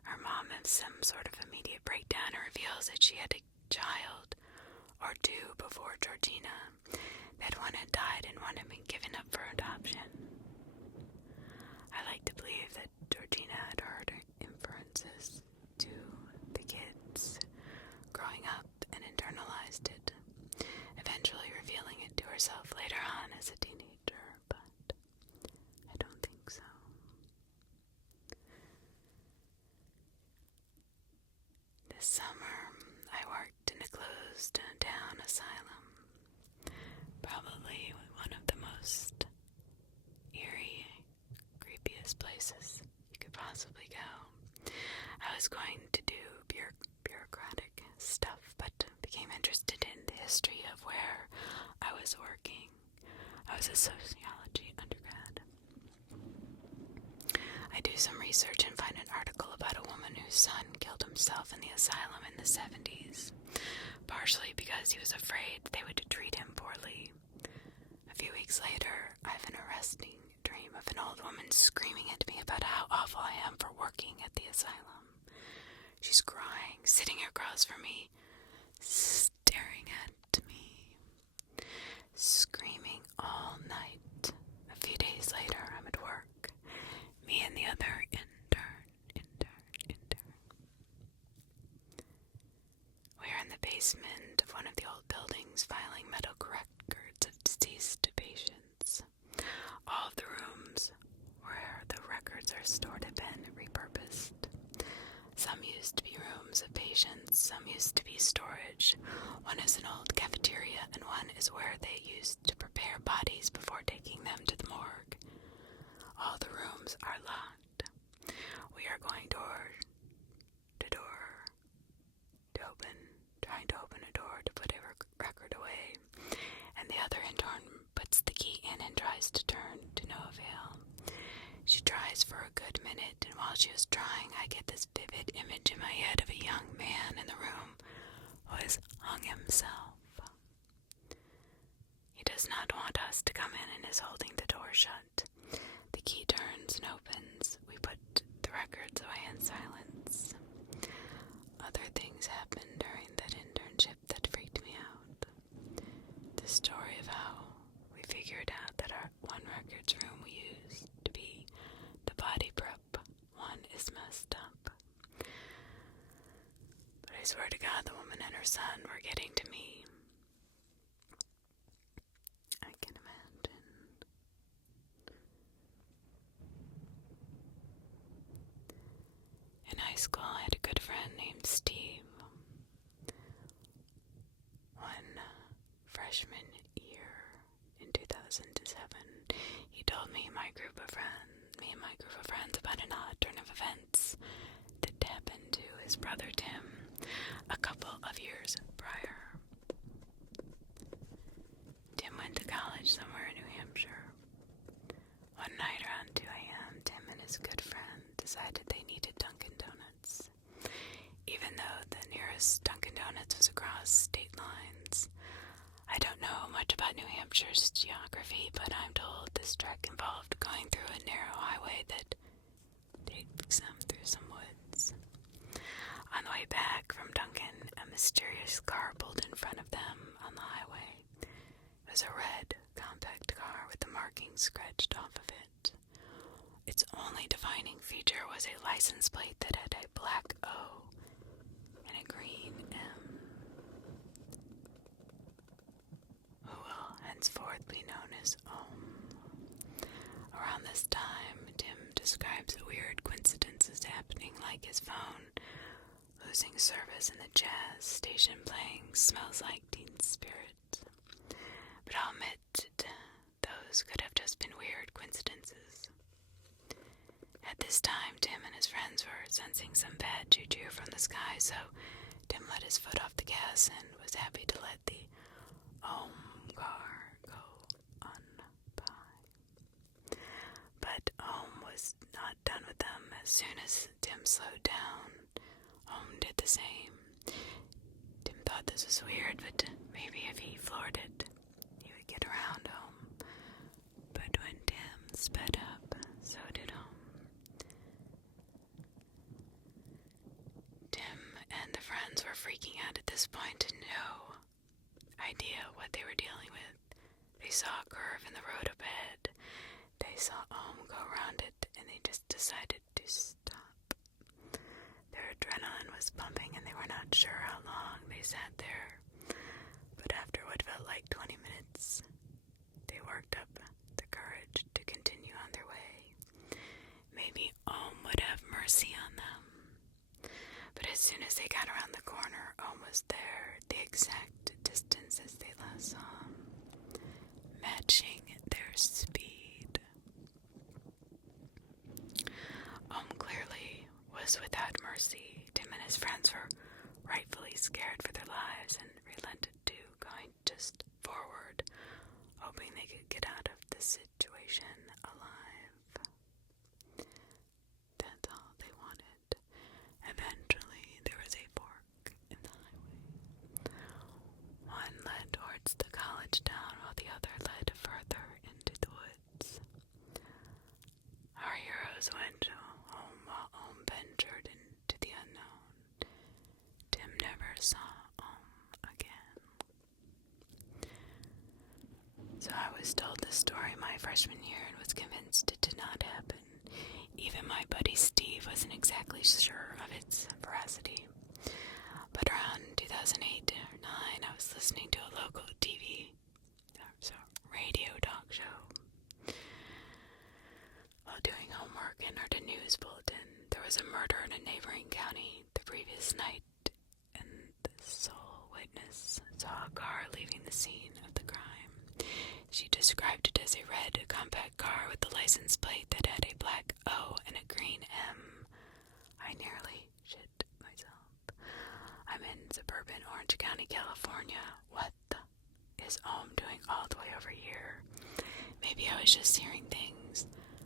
her mom has some sort of immediate breakdown and reveals that she had a child or two before Georgina, that one had died and one had been given up for adoption. I like to believe that Georgina had heard inferences to the kids growing up and internalized it, eventually revealing it to herself later on as a teenager, but I don't think so. This summer, I worked in a closed-down asylum, probably one of the most eerie, creepiest places you could possibly go. I was going to do bureaucratic stuff, but became interested in the history of where I was working. I was a sociology undergrad. I do some research and find an article about a woman whose son killed himself in the asylum in the 70s, partially because he was afraid they would weeks later, I have an arresting dream of an old woman screaming at me about how awful I am for working at the asylum. She's crying, sitting across from me, staring at me, screaming all night. A few days later, I'm at work. Me and the other intern. We're in the basement of one of the old buildings filing medical records of deceased patients. All of the rooms where the records are stored have been repurposed. Some used to be rooms of patients, some used to be storage. One is an old cafeteria, and one is where they used to prepare bodies before taking them to the morgue. All the rooms are locked. We are going door to door trying to open a door to put a record away, and the other intern puts the key in and tries to turn, to no avail. She tries for a good minute, and while she is trying, I get this vivid image in my head of a young man in the room who has hung himself. He does not want us to come in and is holding the door shut. The key turns and opens. We put the records away in silence. Other things happened during that internship that freaked me out. The story of how we figured out that our one records room we used to be the body prep one is messed up. But I swear to God, the woman and her son were getting to me. I can imagine. In high school, I had a good friend named Steve. One freshman year in 2007, he told me and my group of friends about an odd turn of events that happened to his brother Tim a couple of years prior. Tim went to college somewhere in New Hampshire. One night around 2 a.m., Tim and his good friend decided they needed Dunkin' Donuts. Even though the nearest Dunkin' Donuts was across state lines. I don't know much about New Hampshire's geography, but I'm told this trek involved going through a narrow highway that takes them through some woods. On the way back from Dunkin', a mysterious car pulled in front of them on the highway. It was a red, compact car with the markings scratched off of it. Its only defining feature was a license plate that had a black O and a green M. Who will henceforth be known as Ohm. Around this time, Tim describes weird coincidences happening, like his phone losing service and the jazz station playing Smells Like Teen Spirit. But I'll admit those could have just been weird coincidences. At this time, Tim and his friends were sensing some bad juju from the sky, so Tim let his foot off the gas and was happy to let the car go on by. But was not done with them. As soon as Tim slowed down, did the same. Tim thought this was weird, but maybe if he floored it, he would get around home. But when Tim sped up, so did Tim and the friends were freaking out at this point, no idea what they were dealing with. They saw a curve in the road ahead. They saw go around it, and they just decided to stop. Their adrenaline was pumping, and they were not sure how long they sat there. But after what felt like 20 minutes, they worked up the courage to continue on their way. Maybe would have mercy on them. But as soon as they got around the corner, was there, the exact distance as they last saw him, matching their speed. Clearly was without mercy. Tim and his friends were rightfully scared for their lives and relented to going just forward, hoping they could get out of the situation alive. That's all they wanted. Eventually, there was a fork in the highway. One led towards the college town, while the other led further saw again. So I was told this story my freshman year and was convinced it did not happen. Even my buddy Steve wasn't exactly sure of its veracity. But around 2008 or 9, I was listening to a local radio talk show. While doing homework and heard a news bulletin, there was a murder in a neighboring county the previous night, and the sole witness saw a car leaving the scene of the crime. She described it as a red compact car with a license plate that had a black O and a green M. I nearly shit myself. I'm in suburban Orange County, California. What the is doing all the way over here? Maybe I was just hearing things.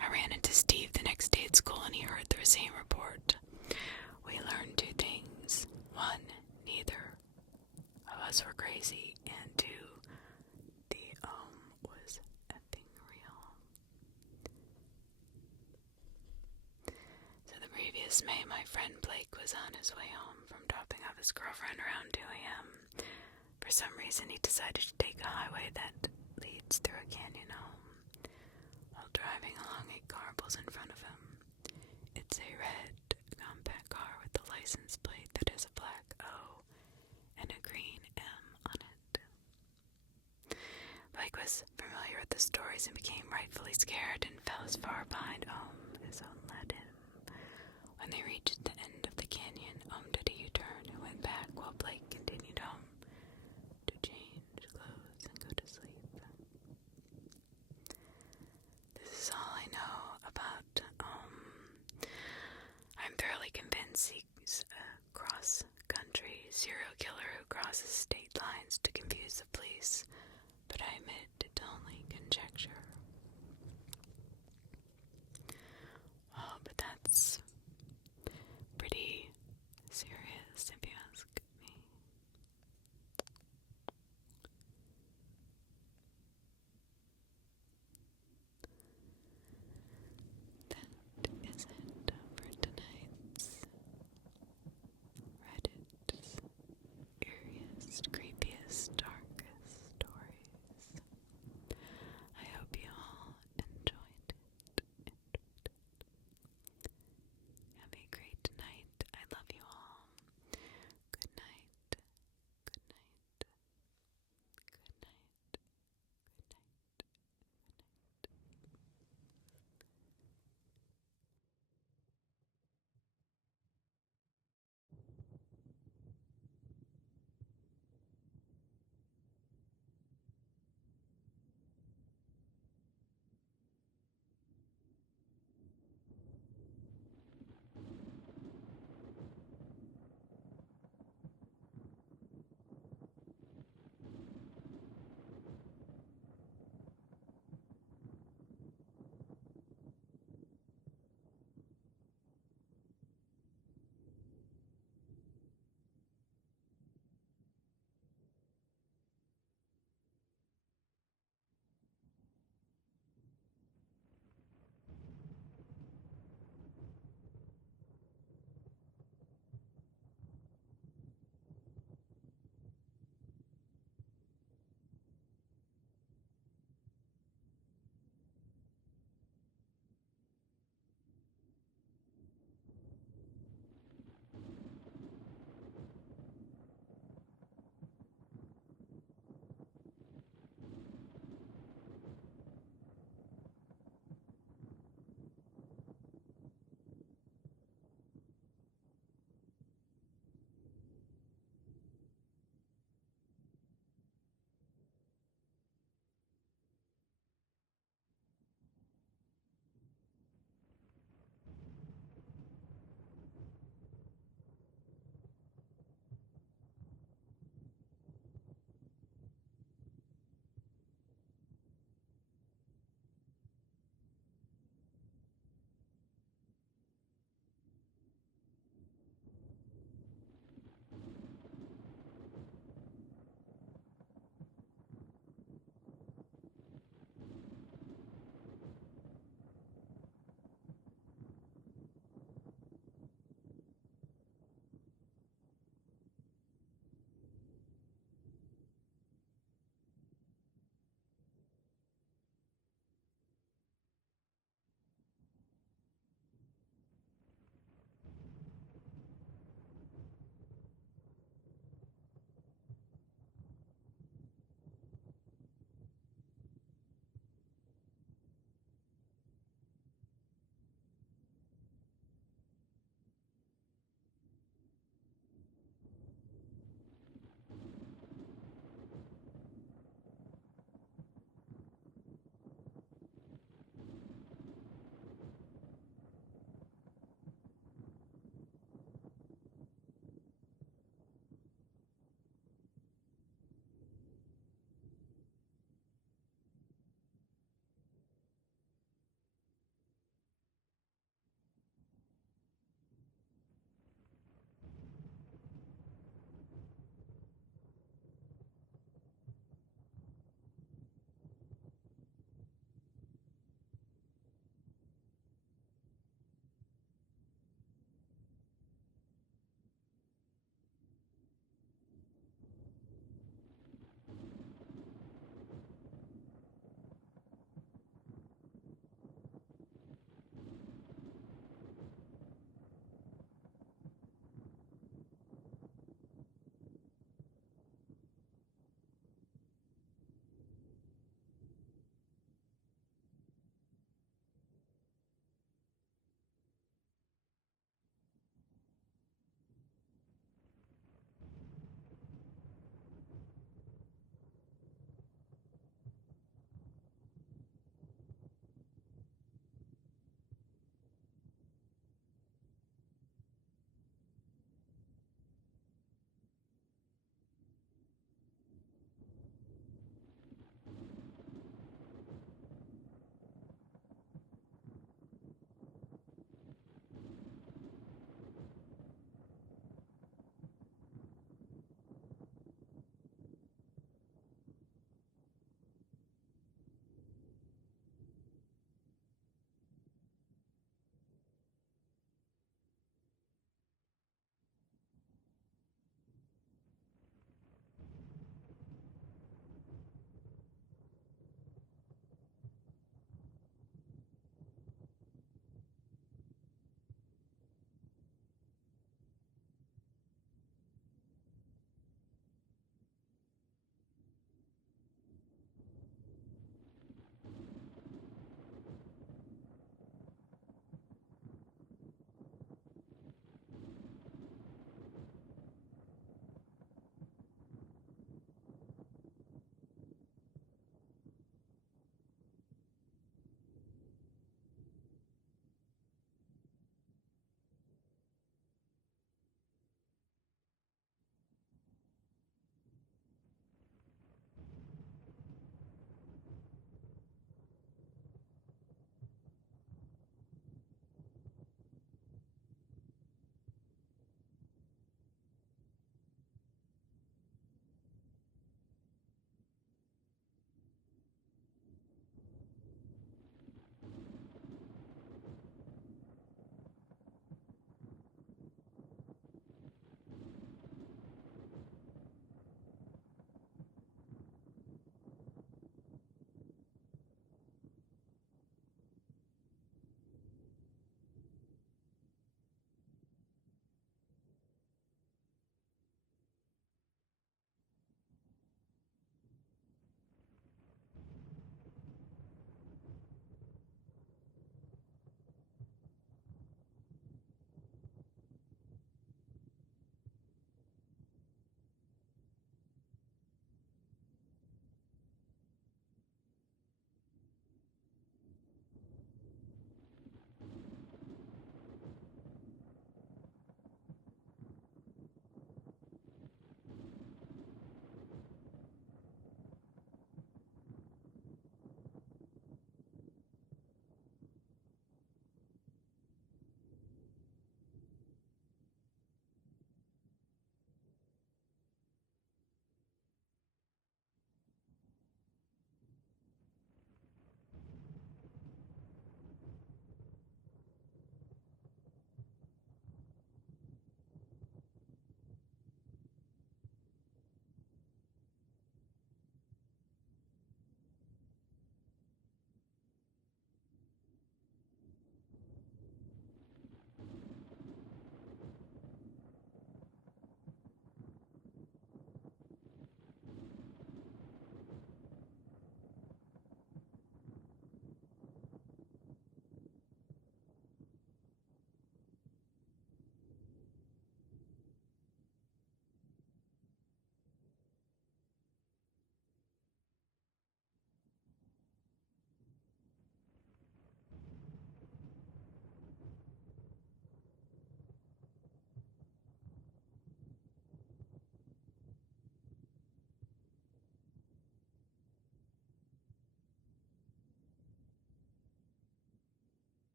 I ran into Steve the next day at school and he heard the same report. We learned two things. One, neither of us were crazy, and two, the was effing real. So the previous May, my friend Blake was on his way home from dropping off his girlfriend around 2 a.m. For some reason, he decided to take a highway that leads through a canyon home. While driving along, a car pulls in front of him. It's a red compact car with a license plate that has a black O and a green M on it. Blake was familiar with the stories and became rightfully scared and fell as far behind as led him. When they reached the end of the canyon, did a U-turn and went back while Blake